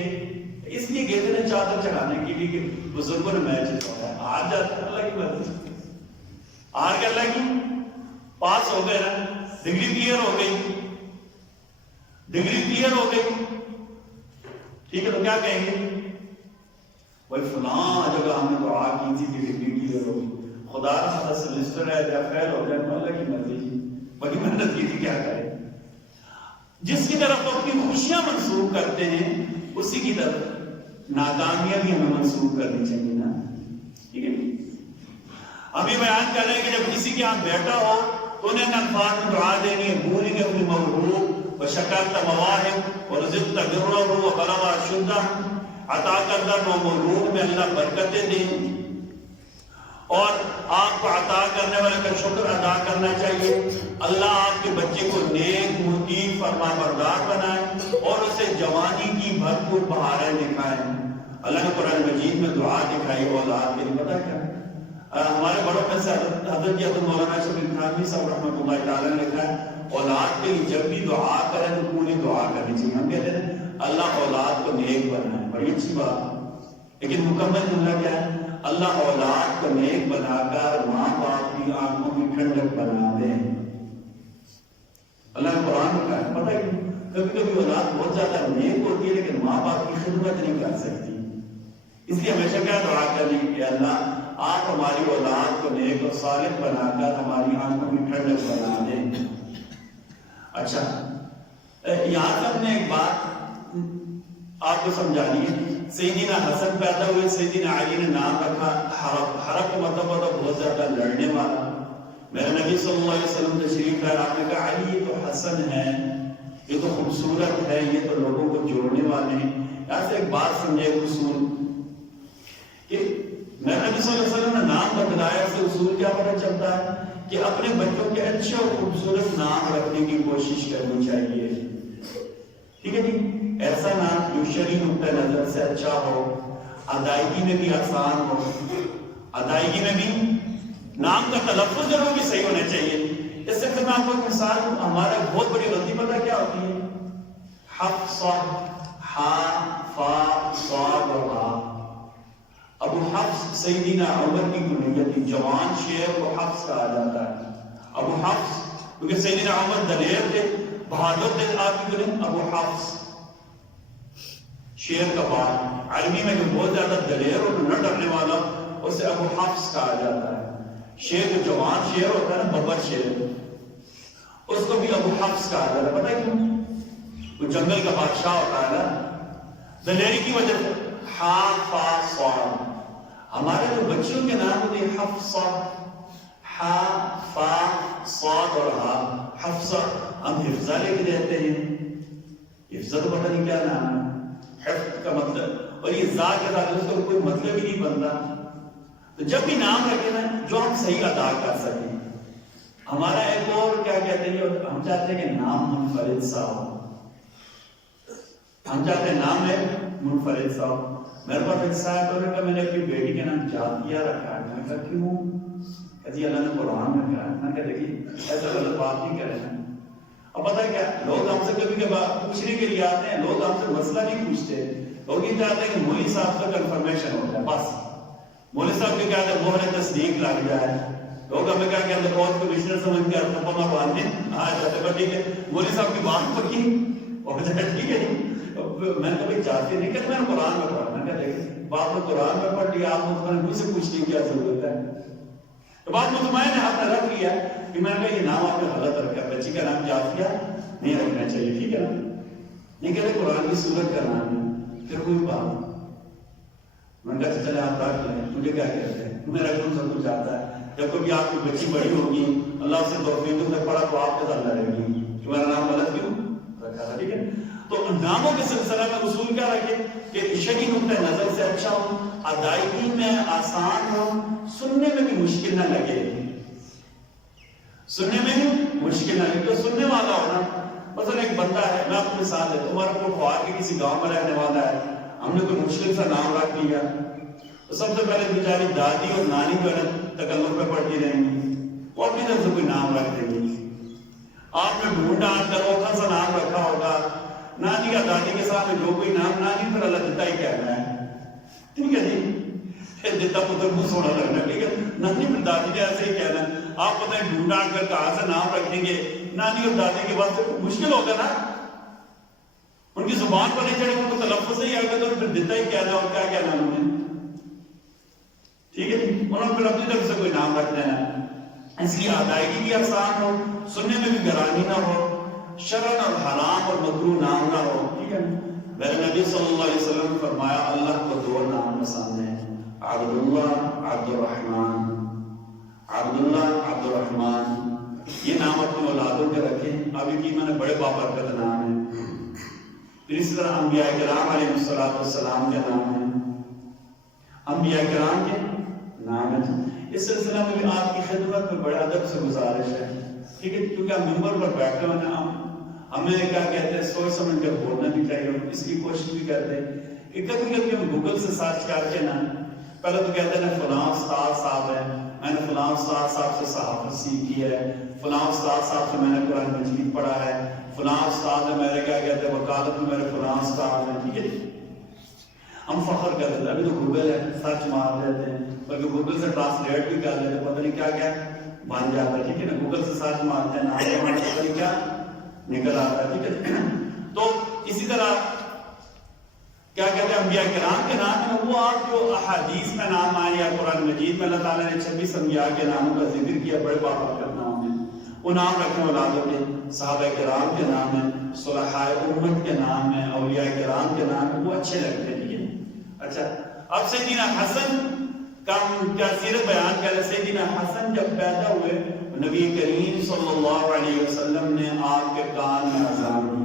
اس لیے گئے تھے چادر چڑھانے کے لیے کہ بزرگوں نے میچ جیتا ہے، ہار جاتا ہے اللہ کی مرضی، ہار کے اللہ کی پاس ہو گئے نا، ڈگری کلیئر ہو گئی، ڈگری کلیئر ہو گئی، ٹھیک ہے تو کیا کہیں گے؟ بھائی فلاں جگہ ہم نے دعا کی تھی کہ ڈگری کلیئر ہوگی، خدا ہمارا سمسٹر ہے یا فیل ہو جائے تو اللہ کی مرضی، بڑی محنت کی تھی کیا کرے۔ جس کی طرف اپنی خوشیاں منسوخ کرتے ہیں اسی کی طرف ناکامیاں بھی ہمیں منسوخ کرنی چاہیے نا، ٹھیک ہے۔ ہم یہ بیان کر رہے ہیں کہ جب کسی کے ہاں بیٹا ہو تو انہیں الفاظ میں دعا دینی ہے، بھولیں گے اپنی موہوب وشکرت مواہب ورزقت برہ وبلغ اشدہ، عطا کردہ نو موہوب میں اللہ برکتیں دیں، اور آپ کو عطا کرنے والے کا شکر ادا کرنا چاہیے۔ اللہ آپ کے بچے کو نیک مطیع فرما بردار بنائے اور اسے جوانی کی بھرپور بہاریں دکھائے۔ اللہ نے قرآن مجید میں دعا دکھائی اولاد کے لیے، پتہ کیا ہمارے بڑوں میں سے حضرت جی مولانا اشرف علی تھانوی صاحب رحمۃ اللہ تعالیٰ نے لکھا ہے اولاد کے لیے جب بھی دعا کریں تو پوری دعا کرنی چاہیے۔ ہم کہتے ہیں اللہ اولاد کو نیک بنائے، بڑی اچھی بات، لیکن مکمل جملہ کیا ہے؟ اللہ اولاد کو نیک بنا کر ماں باپ کی آنکھوں کی ٹھنڈک بنا دے۔ اللہ نے قرآن میں کہا ہے. پتہ ہے کبھی کبھی اولاد بہت زیادہ نیک ہوتی ہے لیکن ماں باپ کی خدمت نہیں کر سکتی. اس لیے ہمیشہ کیا دعا کرنی کہ اللہ آپ ہماری اولاد کو نیک اور صالح بنا کر ہماری آنکھوں کی ٹھنڈک بنا دیں. اچھا یہاں پر ہم نے ایک بات آپ کو سمجھانی ہے. سیدنا حسن پیدا ہوئے, سیدنا علی نے نام رکھا حرب کا مطلب ہوتا بہت زیادہ لڑنے والا. میرے نبی صلی اللہ علیہ وسلم تشریف لائے, آپ نے کہا علی یہ تو حسن ہے, یہ تو خوبصورت ہے, یہ تو لوگوں کو جوڑنے والے ہیں. یہاں سے ایک بات سمجھے اصول کہ میرے نبی صلی اللہ علیہ وسلم نے نام بتلایا, اس سے اصول کیا پتہ چلتا ہے کہ اپنے بچوں کے اچھے اور خوبصورت نام رکھنے کی کوشش کرنی چاہیے. ٹھیک ہے جی, ایسا نام جو شرعی نقطہ نظر سے اچھا ہو, ادائیگی میں بھی آسان ہو, ادائیگی میں بھی نام کا تلفظ ضرور بھی صحیح ہونا چاہیے. اس سے میں آپ کو ایک مثال, ہمارا بہت بڑی غلطی پتہ کیا ہوتی ہے, حفصہ, ہا فا صاد اور ہا. ابو حفص سیدنا عمر کی کنیت تھی, جوان شیر کو حفص کہا جاتا ہے. ابو حفص کیونکہ سیدنا عمر دلیر تھے, بہادر تھے, آپ کی کنیت ابو حفص, شیر کا بال. عربی میں جو بہت زیادہ دلیر اور نہ ڈرنے والا اسے ابو حفص کہا جاتا ہے. شیر جو جوان شیر ہوتا ہے نا, ببر شیر, اس کو بھی ابو حفص کہا جاتا ہے. پتہ ہے کیوں؟ وہ جنگل کا بادشاہ ہوتا ہے نا, دلیری کی وجہ سے. ہا فا صاد, ہمارے جو بچوں کے نام ہوتے ہیں حفصہ, ہا فا صاد اور ہا, حفصہ. ہم حفظہ لے کے دیتے ہیں, حفظہ تو پتہ نہیں کیا نام ہے, حفظ کا مطلب, اور یہ ذا کے ساتھ اس کا کوئی مطلب ہی نہیں بنتا. تو جب بھی نام رکھے نا جو ہم صحیح ادا کر سکیں. ہمارا ایک اور کیا کہتے ہیں, ہم چاہتے ہیں کہ نام منفرد سا ہو, ہم چاہتے ہیں نام ہے منفرد سا ہو. میرے پاس ایک صاحب نے کہا میں نے اپنی بیٹی کے نام جاتیہ رکھا ہے. میں نے کہا کیوں؟ کہتی اللہ نے قرآن میں کہا ہے. میں نے کہا دیکھیے ایسا غلط بات نہیں کرے نا. اب پتہ کیا, لوگ ہم سے کبھی کبھی پوچھنے کے لیے آتے ہیں, لوگ ہم سے مسئلہ نہیں پوچھتے, لوگ یہ چاہتے ہیں کہ مولوی صاحب کا کنفرمیشن ہو جائے بس. مولوی صاحب کے کہتے ہیں مہر تصدیق لگ جائے. لوگ ہمیں کیا کہتے ہیں بہت کمشنر سمجھ کے اپنا باندھے آ جاتے ہیں. ٹھیک ہے مولوی صاحب کی بات پکی اور ٹھیک ہے جی. میں نے کبھی چاہتی نہیں کہ میں نے قرآن میں پڑھا. میں نے کہا بات میں قرآن میں پڑھ لیا, آپ مجھ سے پوچھنے کی کیا ضرورت ہے. تو بات مطمئن ہے, آپ نے رکھ لیا کہ میں نے کہا یہ نام آپ نے غلط رکھا, بچی کا نام جاتیہ نہیں رکھنا چاہیے. ٹھیک ہے نا, نہیں کہتے قرآن کی سورت کا نام ہے. پھر کوئی بات, میں نے کہا چلے آپ رکھ لیں, مجھے کیا کہتے ہیں, میرا گھر سب کچھ آتا ہے. جب کبھی آپ کی بچی بڑی ہوگی, اللہ سے توفیق سے پڑھا تو آپ کے ساتھ لڑے گی کہ میرا نام غلط کیوں رکھا تھا. ٹھیک ہے, تو ناموں کے سلسلہ میں اصول کیا رکھے کہ شرعی نقطہ نظر سے اچھا ہو, ادائیگی میں آسان ہو, سننے میں بھی مشکل نہ لگے, سننے میں بھی مشکل نہ لگے. تو سننے والا ہونا, مثلا ایک بندہ ہے, میں آپ کو مثال دیتا ہوں, ہمارا کوئی باہر کے کسی گاؤں میں رہنے والا ہے, ہم نے کوئی مشکل سا نام رکھ دیا, تو سب سے پہلے بیچاری دادی اور نانی جو ہے تکلف پہ پڑتی رہیں گی, وہ اپنی طرف سے کوئی نام رکھ دیں گی. آپ نے ڈھونڈ ڈانٹ کر اوکھا سا نام رکھا ہوگا, نانی یا دادی کے سامنے جو کوئی نام, نانی پھر اللہ دیتا ہی کہنا ہے. ٹھیک ہے جی, دیتا پتر کو سونا لگنا. ٹھیک ہے, نانی پھر دادی نے ایسے ہی کہنا ہے. آپ پتہ ہے ڈھونڈ ڈانٹ کر کہاں سے نام رکھیں گے, نانی اور دادی کے بعد مشکل ہوگا نا, ان کی زبان پر نہیں چڑھے, ان کو تلفظ سے ہی آگے تو پھر دیتا ہی کہنا, اور کیا کہنا انہوں نے. ٹھیک ہے جی, انہوں نے پھر اپنی طرف سے کوئی نام رکھ دینا. اس لیے ادائیگی بھی آسان ہو, سننے میں بھی گرانی نہ ہو, شرعن اور حرام اور مکروہ نام نہ ہو. ٹھیک ہے, میرے نبی صلی اللہ علیہ وسلم نے فرمایا اللہ کو دو نام پسند ہیں, عبداللہ عبد الرحمن. عبداللہ عبد الرحمن یہ نام اپنے اولادوں کے رکھیں. اب یہ میں نے بڑے بابرکت نام ہے. پھر اسی طرح انبیاء کرام علیہ السلام کے نام ہیں, انبیاء کرام کے نام ہیں. اس سلسلہ میں بھی آپ کی خدمت میں بڑے ادب سے گزارش ہے. ٹھیک ہے, کیونکہ ہم ممبر پر بیٹھے ہوئے ہیں, ہمیں کیا کہتے ہیں سوچ سمجھ کر بولنا بھی چاہیے, اس کی کوشش بھی کرتے ہیں کہ کبھی کبھی ہم گوگل سے سرچ کر کے نا, پہلے تو کہتے ہیں فلاں استاد صاحب ہے, میں نے فلاں استاد صاحب سے صحافت سیکھی ہے, فلاں استاد صاحب سے میں نے قرآن مجید پڑھا ہے, فلاں استاد ہے میرے کیا کہتے ہیں وکالت میں میرے فلاں استاد ہیں. ٹھیک ہے, ہم فخر کر دیتے ہیں. ابھی تو گوگل ہے, سرچ مار دیتے ہیں, بلکہ گوگل سے ٹرانسلیٹ بھی کر لیتے ہیں, پتہ نہیں کیا کیا بن جاتا ہے. ٹھیک ہے نا, گوگل سے سرچ مارتے ہیں, نام پتہ نہیں کیا نکل آتا ہے، ٹھیک ہے۔ تو اسی طرح کیا کہتے ہیں انبیاء کرام کے نام ہے وہ آپ جو احادیث میں نام آئے یا قرآن مجید میں اللہ تعالیٰ نے 26 انبیاء کے ناموں کا ذکر کیا، بڑے بابرکت نام ہیں، وہ نام رکھنے اولادوں کے، صحابہ کرام کے نام ہیں، صلحاء امت کے نام ہیں، اولیاء کرام کے نام ہیں، وہ اچھے لگتے ہیں۔ اچھا، اب سیدنا حسن کا سیرت بیان کر رہے۔ سیدنا حسن جب پیدا ہوئے نبی کریم صلی اللہ علیہ وسلم نے آپ کے کان میں اذان دی۔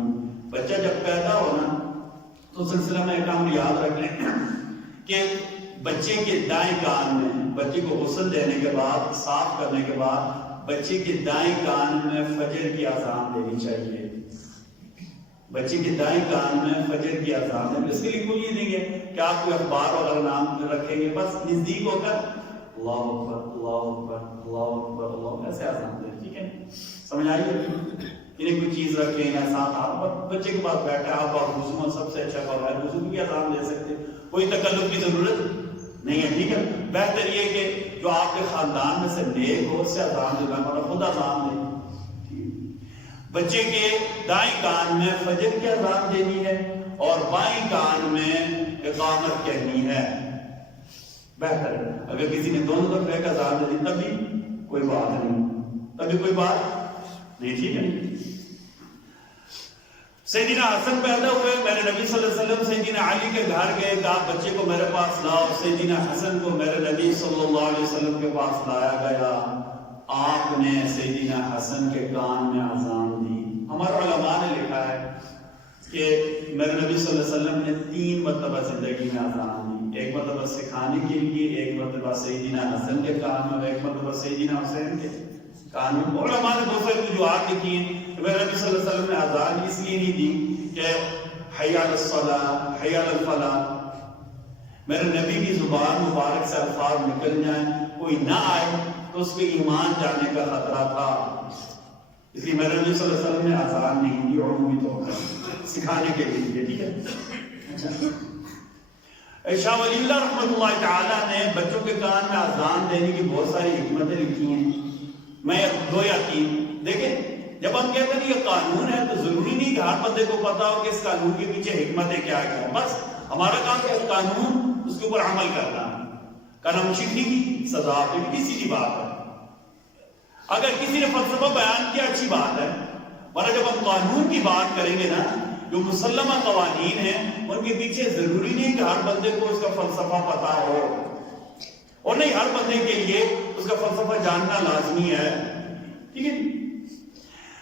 بچہ جب پیدا ہو نا تو سلسلہ میں ایک کام یاد رکھ لیں کہ بچے کے دائیں کان میں، بچے کو غسل دینے کے بعد، صاف کرنے کے بعد بچے کے دائیں کان میں فجر کی اذان دینی چاہیے۔ بچے کے دائیں کان میں فجر کی اذان ہے۔ اس کے لیے کوئی یہ نہیں ہے کہ آپ کوئی اخبار وغیرہ نام رکھیں گے، بس نزدیک ہو کر اللہ اکبر اللہ اکبر اللہ اکبر اللہ، ایسے اذان دیں، ٹھیک ہے، سمجھ آئیے؟ انہیں کوئی چیز رکھیں یا ساتھ آپ بچے کے پاس بیٹھے، آپ وضو سب سے اچھا بغیر وضو کی اذان دے سکتے، کوئی تکلف کی ضرورت نہیں ہے، ٹھیک ہے۔ بہتر یہ کہ جو آپ کے خاندان میں سے نیک ہو اس سے اذان دے، خود اذان دے۔ بچے کے دائیں کان میں فجر کی اذان دینی ہے اور بائیں کان میں اقامت کہنی ہے، بہتر ہے۔ اگر کسی نے دونوں طرف ایک اذان دے دی تب بھی کوئی بات نہیں، تبھی کوئی بات نہیں، ٹھیک ہے۔ سیدنا حسن پیدا ہوئے، میرے نبی صلی اللہ علیہ وسلم سیدنا علی کے گھر گئے، کہا بچے کو میرے پاس لاؤ۔ سیدنا حسن کو میرے نبی صلی اللہ علیہ وسلم کے پاس لایا گیا، آپ نے سیدنا حسن کے کان میں اذان دی۔ ہمارے علماء نے لکھا ہے کہ میرے نبی صلی اللہ علیہ وسلم نے 3 مرتبہ زندگی میں اذان دی، ایک مرتبہ سکھانے کے لیے، ایک مرتبہ سیدنا حسن کے کان میں، ایک مرتبہ سیدنا حسین کے کان میں۔ علماء نے دوسرے وجوہات لکھی ہیں کہ میرے نبی صلی اللہ علیہ وسلم نے اذان اس لیے نہیں دی کہ حی علی الصلاۃ حی علی الفلاح، میرے نبی کی زبان مبارک سے الفاظ نکل جائیں، کوئی نہ آئے تو اس کے ایمان جانے کا خطرہ تھا، اس لیے میرے نبی صلی اللہ علیہ وسلم نے اذان نہیں دی، عمومی طور پر سکھانے کے لیے، ٹھیک ہے۔ اچھا، شاہ ولی اللہ رحمۃ اللہ تعالیٰ نے بچوں کے کان میں اذان دینے کی بہت ساری حکمتیں لکھی ہیں، میں 2 یا 3 دیکھیں۔ جب ہم کہتے ہیں یہ قانون ہے تو ضروری نہیں کہ ہر بندے کو پتا ہو کہ اس قانون کے پیچھے حکمتیں کیا ہیں، بس ہمارا کام ہے قانون اس کے اوپر عمل کرنا، کرم شکنی کی سزا، بالکل سیدھی بات ہے۔ اگر کسی نے فلسفہ بیان کیا اچھی بات ہے، ورنہ جب ہم قانون کی بات کریں گے نا، جو مسلمہ قوانین ہیں ان کے پیچھے ضروری نہیں کہ ہر بندے کو اس کا فلسفہ پتا ہو، اور نہیں ہر بندے کے لیے اس کا فلسفہ جاننا لازمی ہے، ٹھیک ہے۔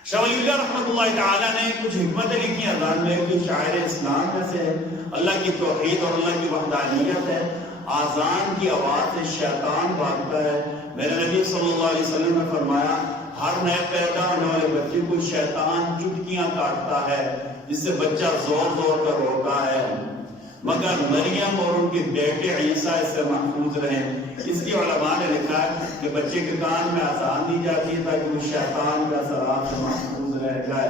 شاہ ولی اللہ رحمۃ اللہ تعالیٰ نے کچھ حکمتیں لکھی اذان میں، جو شاعر اسلام میں سے ہے، اللہ کی توحید اور اللہ کی وحدانیت ہے۔ اذان کی آواز سے شیطان بھاگتا ہے۔ میرے نبی صلی اللہ علیہ وسلم نے فرمایا ہر نئے پیدا ہونے والے بچے کو شیطان چٹکیاں کاٹتا ہے جس سے بچہ زور زور کر روتا ہے، مگر مریم اور ان کے بیٹے عیسیٰ اس سے محفوظ رہے۔ اس لیے علماء نے لکھا ہے کہ بچے کے کان میں اذان دی جاتی ہے تاکہ وہ شیطان کے اثرات سے محفوظ رہ جائے۔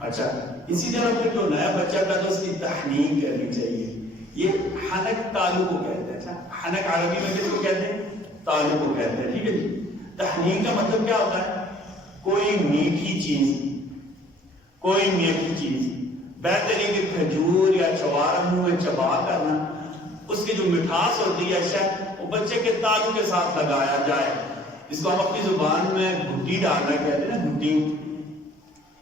اچھا، اسی طرح پھر جو نیا بچہ کا تو اس کی تحنیک کرنی چاہیے، یہ حنک تالو کو کہتے ہیں۔ اچھا، حنک عربی میں کس کو کہتے ہیں؟ تالو کو کہتے ہیں، ٹھیک ہے جی۔ تحنیک کا مطلب کیا ہوتا ہے؟ کوئی میٹھی چیز، کوئی میٹھی چیز، بہترین کہ کھجور یا چوارا منہ میں چبا کرنا، اس کی جو مٹھاس ہوتی ہے شاید وہ بچے کے تالو کے ساتھ لگایا جائے۔ اس کو ہم اپنی زبان میں گھٹی ڈالنا کہتے ہیں نا، گھٹی،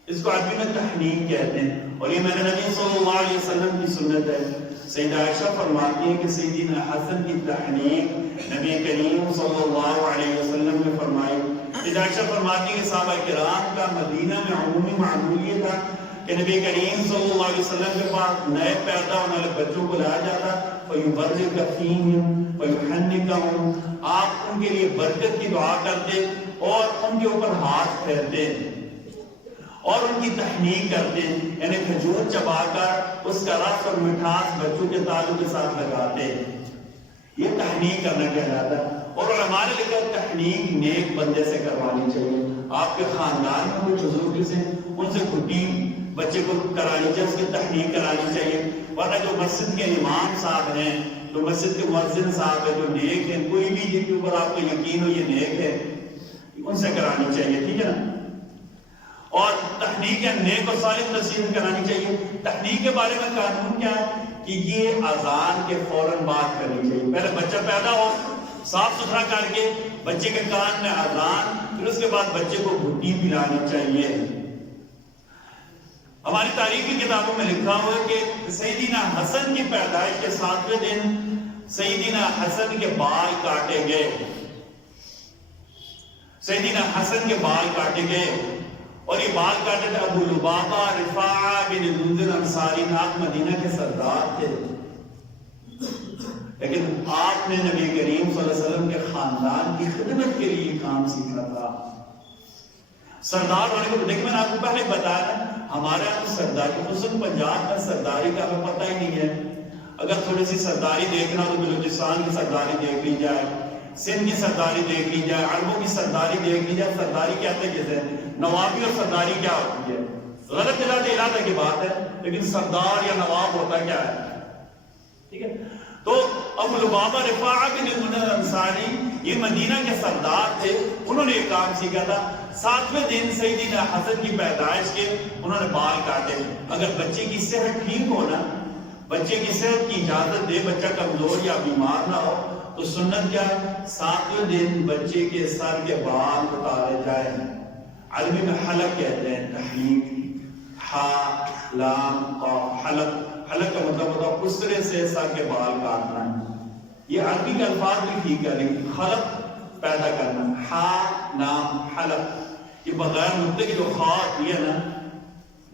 اس کو عربی میں تحنیک کہتے ہیں، اور یہ میرے نبی صلی اللہ علیہ وسلم کی سنت ہے۔ سیدہ عائشہ فرماتی ہے کہ سیدنا حسن کی تحنیک نبی کریم صلی اللہ علیہ وسلم نے فرمائی۔ سیدہ عائشہ فرماتی ہے کہ صحابہ کرام کا مدینہ میں عمومی معمول یہ تھا کہ نبی کریم صلی اللہ علیہ وسلم کے پاس نئے پیدا ہونے والے بچوں کو لایا جاتا، فَيُبَرِّكَ فِيهِمْ وَيُحَنِّكَهُمْ، آپ ان کے لیے برکت کی دعا کرتے اور ان کے اوپر ہاتھ پھیرتے اور ان کی تحنیک کرتے، یعنی کھجور چبا کر اس کا رس اور مٹھاس بچوں کے تالو کے ساتھ لگاتے، یہ تحنیک کرنا کہلاتا ہے۔ اور علماء نے لکھا تحنیک نیک بندے سے کروانی چاہیے، آپ کے خاندان میں کوئی بزرگ سے ان سے گھٹی بچے کو کرانی چاہیے، اس کی تحنیک کرانی چاہیے، ورنہ جو مسجد کے امام صاحب ہیں، جو مسجد کے مؤذن صاحب ہیں، جو نیک ہیں، کوئی بھی جن کے اوپر آپ کو یقین ہو یہ نیک ہے، ان سے کرانی چاہیے، ٹھیک ہے نا۔ اور تحریک یا نیک و صالح نصیحت کرانی چاہیے. تحریک کے بارے میں قانون کیا ہے کہ یہ اذان کے فوراً بات کرنی چاہیے. پہلے بچہ پیدا ہو صاف ستھرا کر کے بچے کے کان میں اذان، پھر اس کے بعد بچے کو گھٹی پلانی چاہیے. ہماری تاریخی کتابوں میں لکھا ہوا ہے کہ سیدنا حسن کی پیدائش کے 7ویں دن سیدنا حسن کے بال کاٹے گئے. سیدنا حسن کے بال کاٹے گئے اور یہ بال کاٹے تھے ابو لبابہ رفاعہ بن منذر انصاری نام مدینہ کے سردار تھے. لیکن آپ نے نبی کریم صلی اللہ علیہ وسلم کے خاندان کی خدمت کے لیے کام سیکھا تھا. سردار ہونے کو دیکھ میں نے آپ کو پہلے بتایا نا، ہمارے یہاں سرداری خصوصاً پنجاب میں سرداری کا ہمیں پتہ ہی نہیں ہے. اگر تھوڑی سی سرداری دیکھنا تو بلوچستان کی سرداری دیکھ لی جائے، سندھ کی سرداری دیکھ لی جائے، عربوں کی سرداری دیکھ لی جائے. سرداری کہتے ہیں کسے؟ نوابی اور سرداری کیا ہوتی ہے؟ غلط علاقے کی بات ہے، لیکن سردار یا نواب ہوتا کیا ہے؟ ٹھیک ہے. تو ابو لبابہ رفاعہ بن منذر انصاری یہ مدینہ کے سردار تھے. انہوں نے یہ کام سیکھا تھا. 7ویں دن سیدنا حسن کی پیدائش کے انہوں نے بال کاٹے. اگر بچے کی صحت ٹھیک ہو نا، بچے کی صحت کی اجازت دے، بچہ کمزور یا بیمار نہ ہو، تو سنت کیا ہے؟ 7ویں دن بچے کے سر کے بال اتارے جائیں. عربی میں حلق کہتے ہیں، تحلیق، ہا لام قاف حلق. حلق کا مطلب ہوتا ہے اس طرح سے سر کے بال کاٹنا ہے. یہ عربی کے الفاظ بھی ٹھیک ہے، لیکن خلق پیدا کرنا، ہا نام حلق، یہ بغیر نقطے کی جو خا ہوتی ہے نا،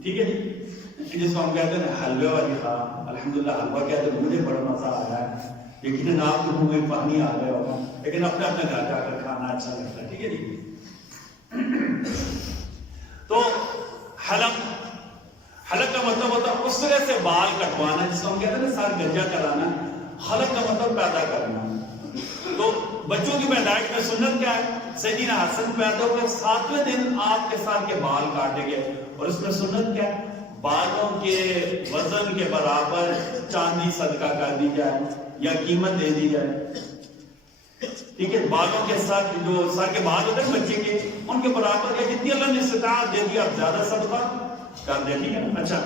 ٹھیک ہے جی، جس کو ہم کہتے ہیں حلوے والی خا. الحمدللہ حلوہ کہتے ہیں، مجھے بڑا مزہ آیا ہے، لیکن آپ کو منہ میں پانی آ گیا ہوگا، لیکن اپنے اپنے گھر جا کر کھانا اچھا لگتا ہے. ٹھیک ہے جی. تو حلق کا مطلب ہوتا ہے اس طرح سے بال کٹوانا، جس کو ہم کہتے ہیں سر گنجا کرانا. حلق کا مطلب پیدا کرنا. تو بچوں کی پیدائش میں سنت کیا ہے؟ سیدنا حسن پیدا ہوئے 7ویں دن آپ کے سر کے بال کاٹے گئے. اور اس میں سنت کیا ہے؟ بالوں کے وزن کے برابر چاندی صدقہ کر دی جائے یا قیمت دے دی جائے. ٹھیک ہے. بالوں کے سر جو سر کے بال ہوتے ہیں بچے کے، ان کے برابر یا جتنی اللہ نے استطاعت دے دی آپ زیادہ صدقہ کر دیں. ٹھیک ہے. اچھا،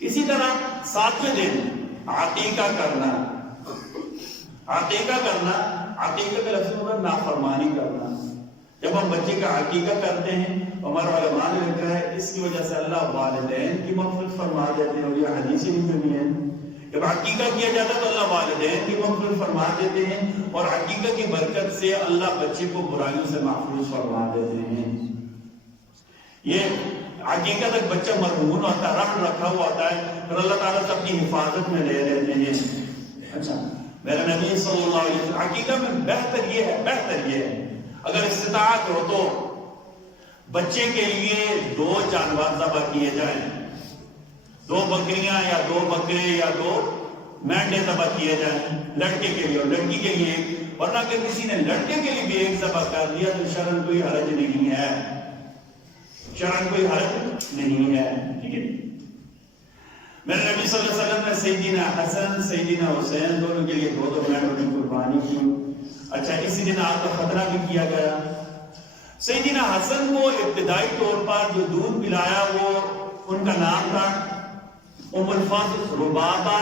اسی طرح 7ویں دن عقیقہ کرنا. عقیقہ کا لفظ مطلب نافرمانی کرنا. جب ہم بچے کا عقیقہ کرتے ہیں، ہمارے علماء نے لکھا ہے اس کی وجہ سے اللہ والدین کی مغفرت فرما دیتے ہیں. اور یہ حدیث ہی بھی ہے، جب عقیقہ کیا جاتا ہے تو اللہ والدین کی مغفرت فرما دیتے ہیں، اور عقیقہ کی برکت سے اللہ بچے کو برائیوں سے محفوظ فرما دیتے ہیں. یہ عقیقہ تک بچہ مرہون ہوتا ہے، رحم رکھا ہوا ہوتا ہے، پھر اللہ تعالیٰ سے اپنی حفاظت میں لے لیتے ہیں. اچھا، میرے نبی صلی اللہ علیہ وسلم عقیقہ میں بہتر یہ ہے اگر استطاعت ہو تو بچے کے لیے 2 جانور ذبح کیے جائیں. 2 بکریاں یا 2 بکرے یا 2 مینڈے ذبح کیے جائیں لڑکے کے لیے اور لڑکی کے لیے. ورنہ اگر کسی نے لڑکے کے لیے بھی ایک ذبح کر دیا تو شرعاً کوئی حرج نہیں ہے. شرعاً کوئی حرج نہیں ہے. ٹھیک ہے. میرے نبی صلی اللہ علیہ وسلم نے سیدنا حسن سیدنا حسین دونوں کے لیے 2 مینڈوں کی قربانی کی. اچھا، اسی دن آپ کا خطرہ بھی کیا گیا. سیدنا حسن کو ابتدائی طور پر جو دودھ پلایا وہ ان کا نام تھا ام الفضل لبابہ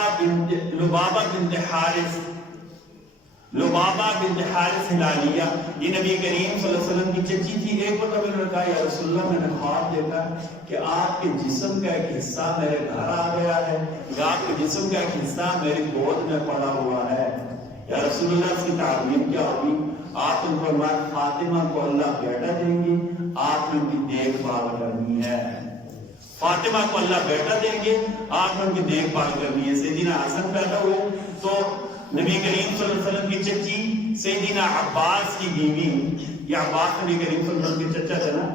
بنت حارث ہلالیہ. یہ نبی کریم صلی اللہ علیہ وسلم کی چچی تھی. ایک بار انہوں نے کہا یا رسول اللہ میں نے خواب دیکھا کہ آپ کے جسم کا ایک حصہ میرے گھر آ گیا ہے، یا آپ کے جسم کا ایک حصہ میری گود میں پڑا ہوا ہے. یا رسول اللہ اس کی تعلیم کیا ہوگی؟ آپ ان کو فاطمہ کو اللہ بیٹا دیں گے، آپ نے ان کی دیکھ بھال کرنی ہے. فاطمہ کو اللہ بیٹا دیں گے، آپ نے ان کی دیکھ بھال کرنی ہے. سیدنا حسن پیدا ہوئے تو نبی کریم صلی اللہ علیہ وسلم کی چچی سیدنا عباس کی بیوی، یہ عباس نبی کریم صلی اللہ علیہ وسلم کے چچا تھے نا،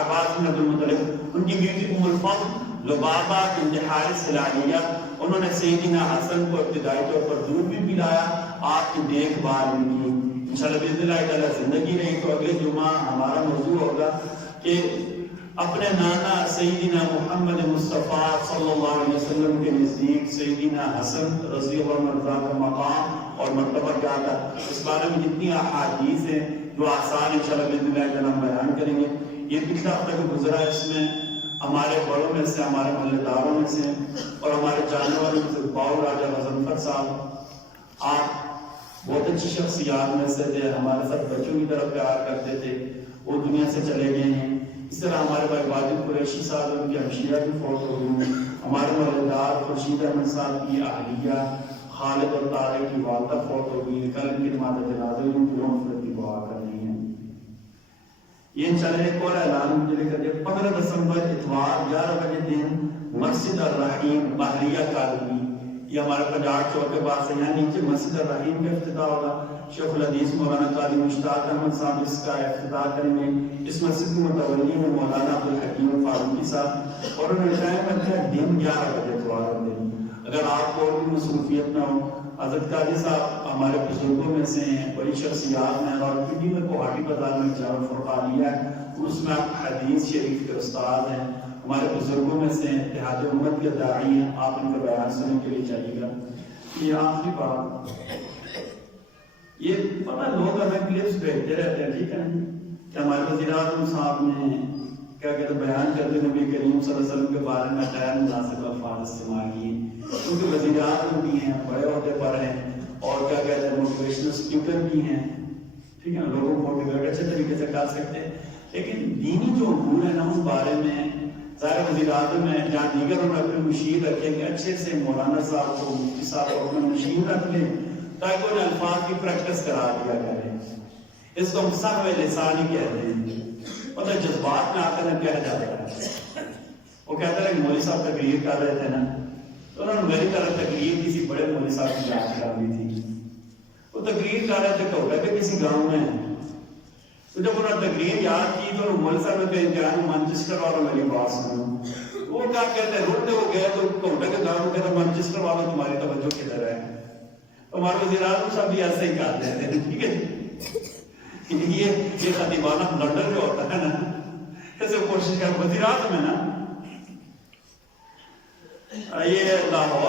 عباس بن عبد المطلب، ان کی بیوی ام الفضل لبابہ بنت حارث ہلالیہ. انہوں نے سیدنا حسن کو ابتدائی طور پر دودھ بھی پلایا، آپ کی دیکھ بھال بھی کی. انشاءاللہ باذن اللہ تعالیٰ زندگی رہی تو اگلے جمعہ ہمارا موضوع ہوگا کہ اپنے نانا سیدنا محمد مصطفیٰ صلی اللہ علیہ وسلم کے نزدیک سیدنا حسن رضی اللہ عنہ کا مقام اور مرتبہ کیا تھا. اس بارے میں جتنی احادیث ہیں جو آسان انشاءاللہ باذن اللہ تعالیٰ ہم بیان کریں گے. یہ پچھلا ہفتہ جو گزرا ہے اس میں ہمارے بڑوں میں سے، ہمارے محلے داروں میں سے اور ہمارے جاننے والوں میں سے باؤ راجہ غضنفر صاحب، آپ بہت اچھی شخصیات میں سے تھے، ہمارے ساتھ بچوں کی طرف پیار کرتے تھے، وہ دنیا سے چلے گئے ہیں۔ اس طرح ہمارے بھائی واجد قریشی صاحب، ان کی ہمشیرہ بھی فوت ہو گئی ہیں۔ ہمارے محلے دار خورشید احمد صاحب کی اہلیہ خالد اور طارق کی والدہ فوت ہو گئی ہے، کل ان کی نماز جنازہ ان کی مغفرت کی دعا کرنی ہے۔ یہ انشاءاللہ ایک اور اعلان مجھے کر دیا، 15 دسمبر اتوار 11 بجے دن مسجد الرحیم بحریہ کالونی، یہ ہمارے پجاڑ چوک کے پاس ہے، یہاں نیچے مسجد الرحیم کا افتتاح ہوگا۔ شیخ الحدیث مولانا قاری مشتاق احمد صاحب اس کا افتتاح کریں گے۔ اس مسجد کے متولی ہیں مولانا عبدالحکیم فاروقی صاحب، اور انہوں نے ٹائم رکھا ہے دن 11 بجے اتوار دن۔ اگر آپ کو بھی مصروفیت نہ ہو، حضرت قاضی صاحب ہمارے بزرگوں میں سے ہیں، بڑی شخصیات ہیں، اور پنڈی میں کوہاٹی بازار میں جامع فرقانیہ ہے، اس میں آپ حدیث شریف کے استاد ہیں، ہمارے بزرگوں میں سے اتحاد امت کے داعی ہیں، آپ ان کا بیان سننے کے لیے چاہیے گا۔ یہ آخری بات، یہ پتہ لوگ ہمیں کلپس بھیجتے رہتے ہیں، ٹھیک ہے کہ ہمارے وزیر اعظم صاحب نے کیا کہتے ہیں بیان کرتے نبی کریم صلی اللہ علیہ وسلم کے بارے میں غیر مناسب الفاظ استعمال کیے، کیونکہ وزیر اعظم بھی ہیں، بڑے عہدے پر ہیں، اور کیا کہتے ہیں موٹیویشنل اسپیکر بھی ہیں، ٹھیک ہے، لوگوں کو موٹیویٹ اچھے طریقے سے کر سکتے ہیں، لیکن دینی جو امور ہے نا اس بارے میں ظاہر وزیر اعظم ہے جہاں دیگر انہوں نے اپنے مشیر رکھیں کہ اچھے سے مولانا صاحب کو، مفتی صاحب کو اپنے مشیر رکھ لیں تاکہ انہیں الفاظ کی پریکٹس کرا دیا کریں۔ اس کو ہم سب لسان ہی کہتے ہیں، پتہ جذبات میں آ کر کہہ جاتا ہے۔ وہ کہتا ہے کہ مولوی صاحب تقریر کر رہے تھے نا، تو انہوں نے میری طرح تقریر کسی بڑے مولوی صاحب کی یاد کر لی تھی۔ وہ تقریر کر رہے تھے کوٹہ کے کسی گاؤں میں، تو جب انہوں نے تقریر یاد کی تو مولوی صاحب نے کہا انتہائی مانچسٹر والوں میری بات سنو۔ وہ کیا کہتے ہیں روتے ہو گئے تو کوٹہ کے گاؤں میں کہتے ہیں مانچسٹر والوں تمہاری توجہ کدھر ہے؟ ہمارے وزیر اعظم صاحب بھی ایسے ہی کرتے ہیں، ٹھیک ہے، یہ خطیبانہ بلنڈر جو ہوتا ہے نا، ایسے کوشش کر وزیر اعظم ہے نا، یہ لاہور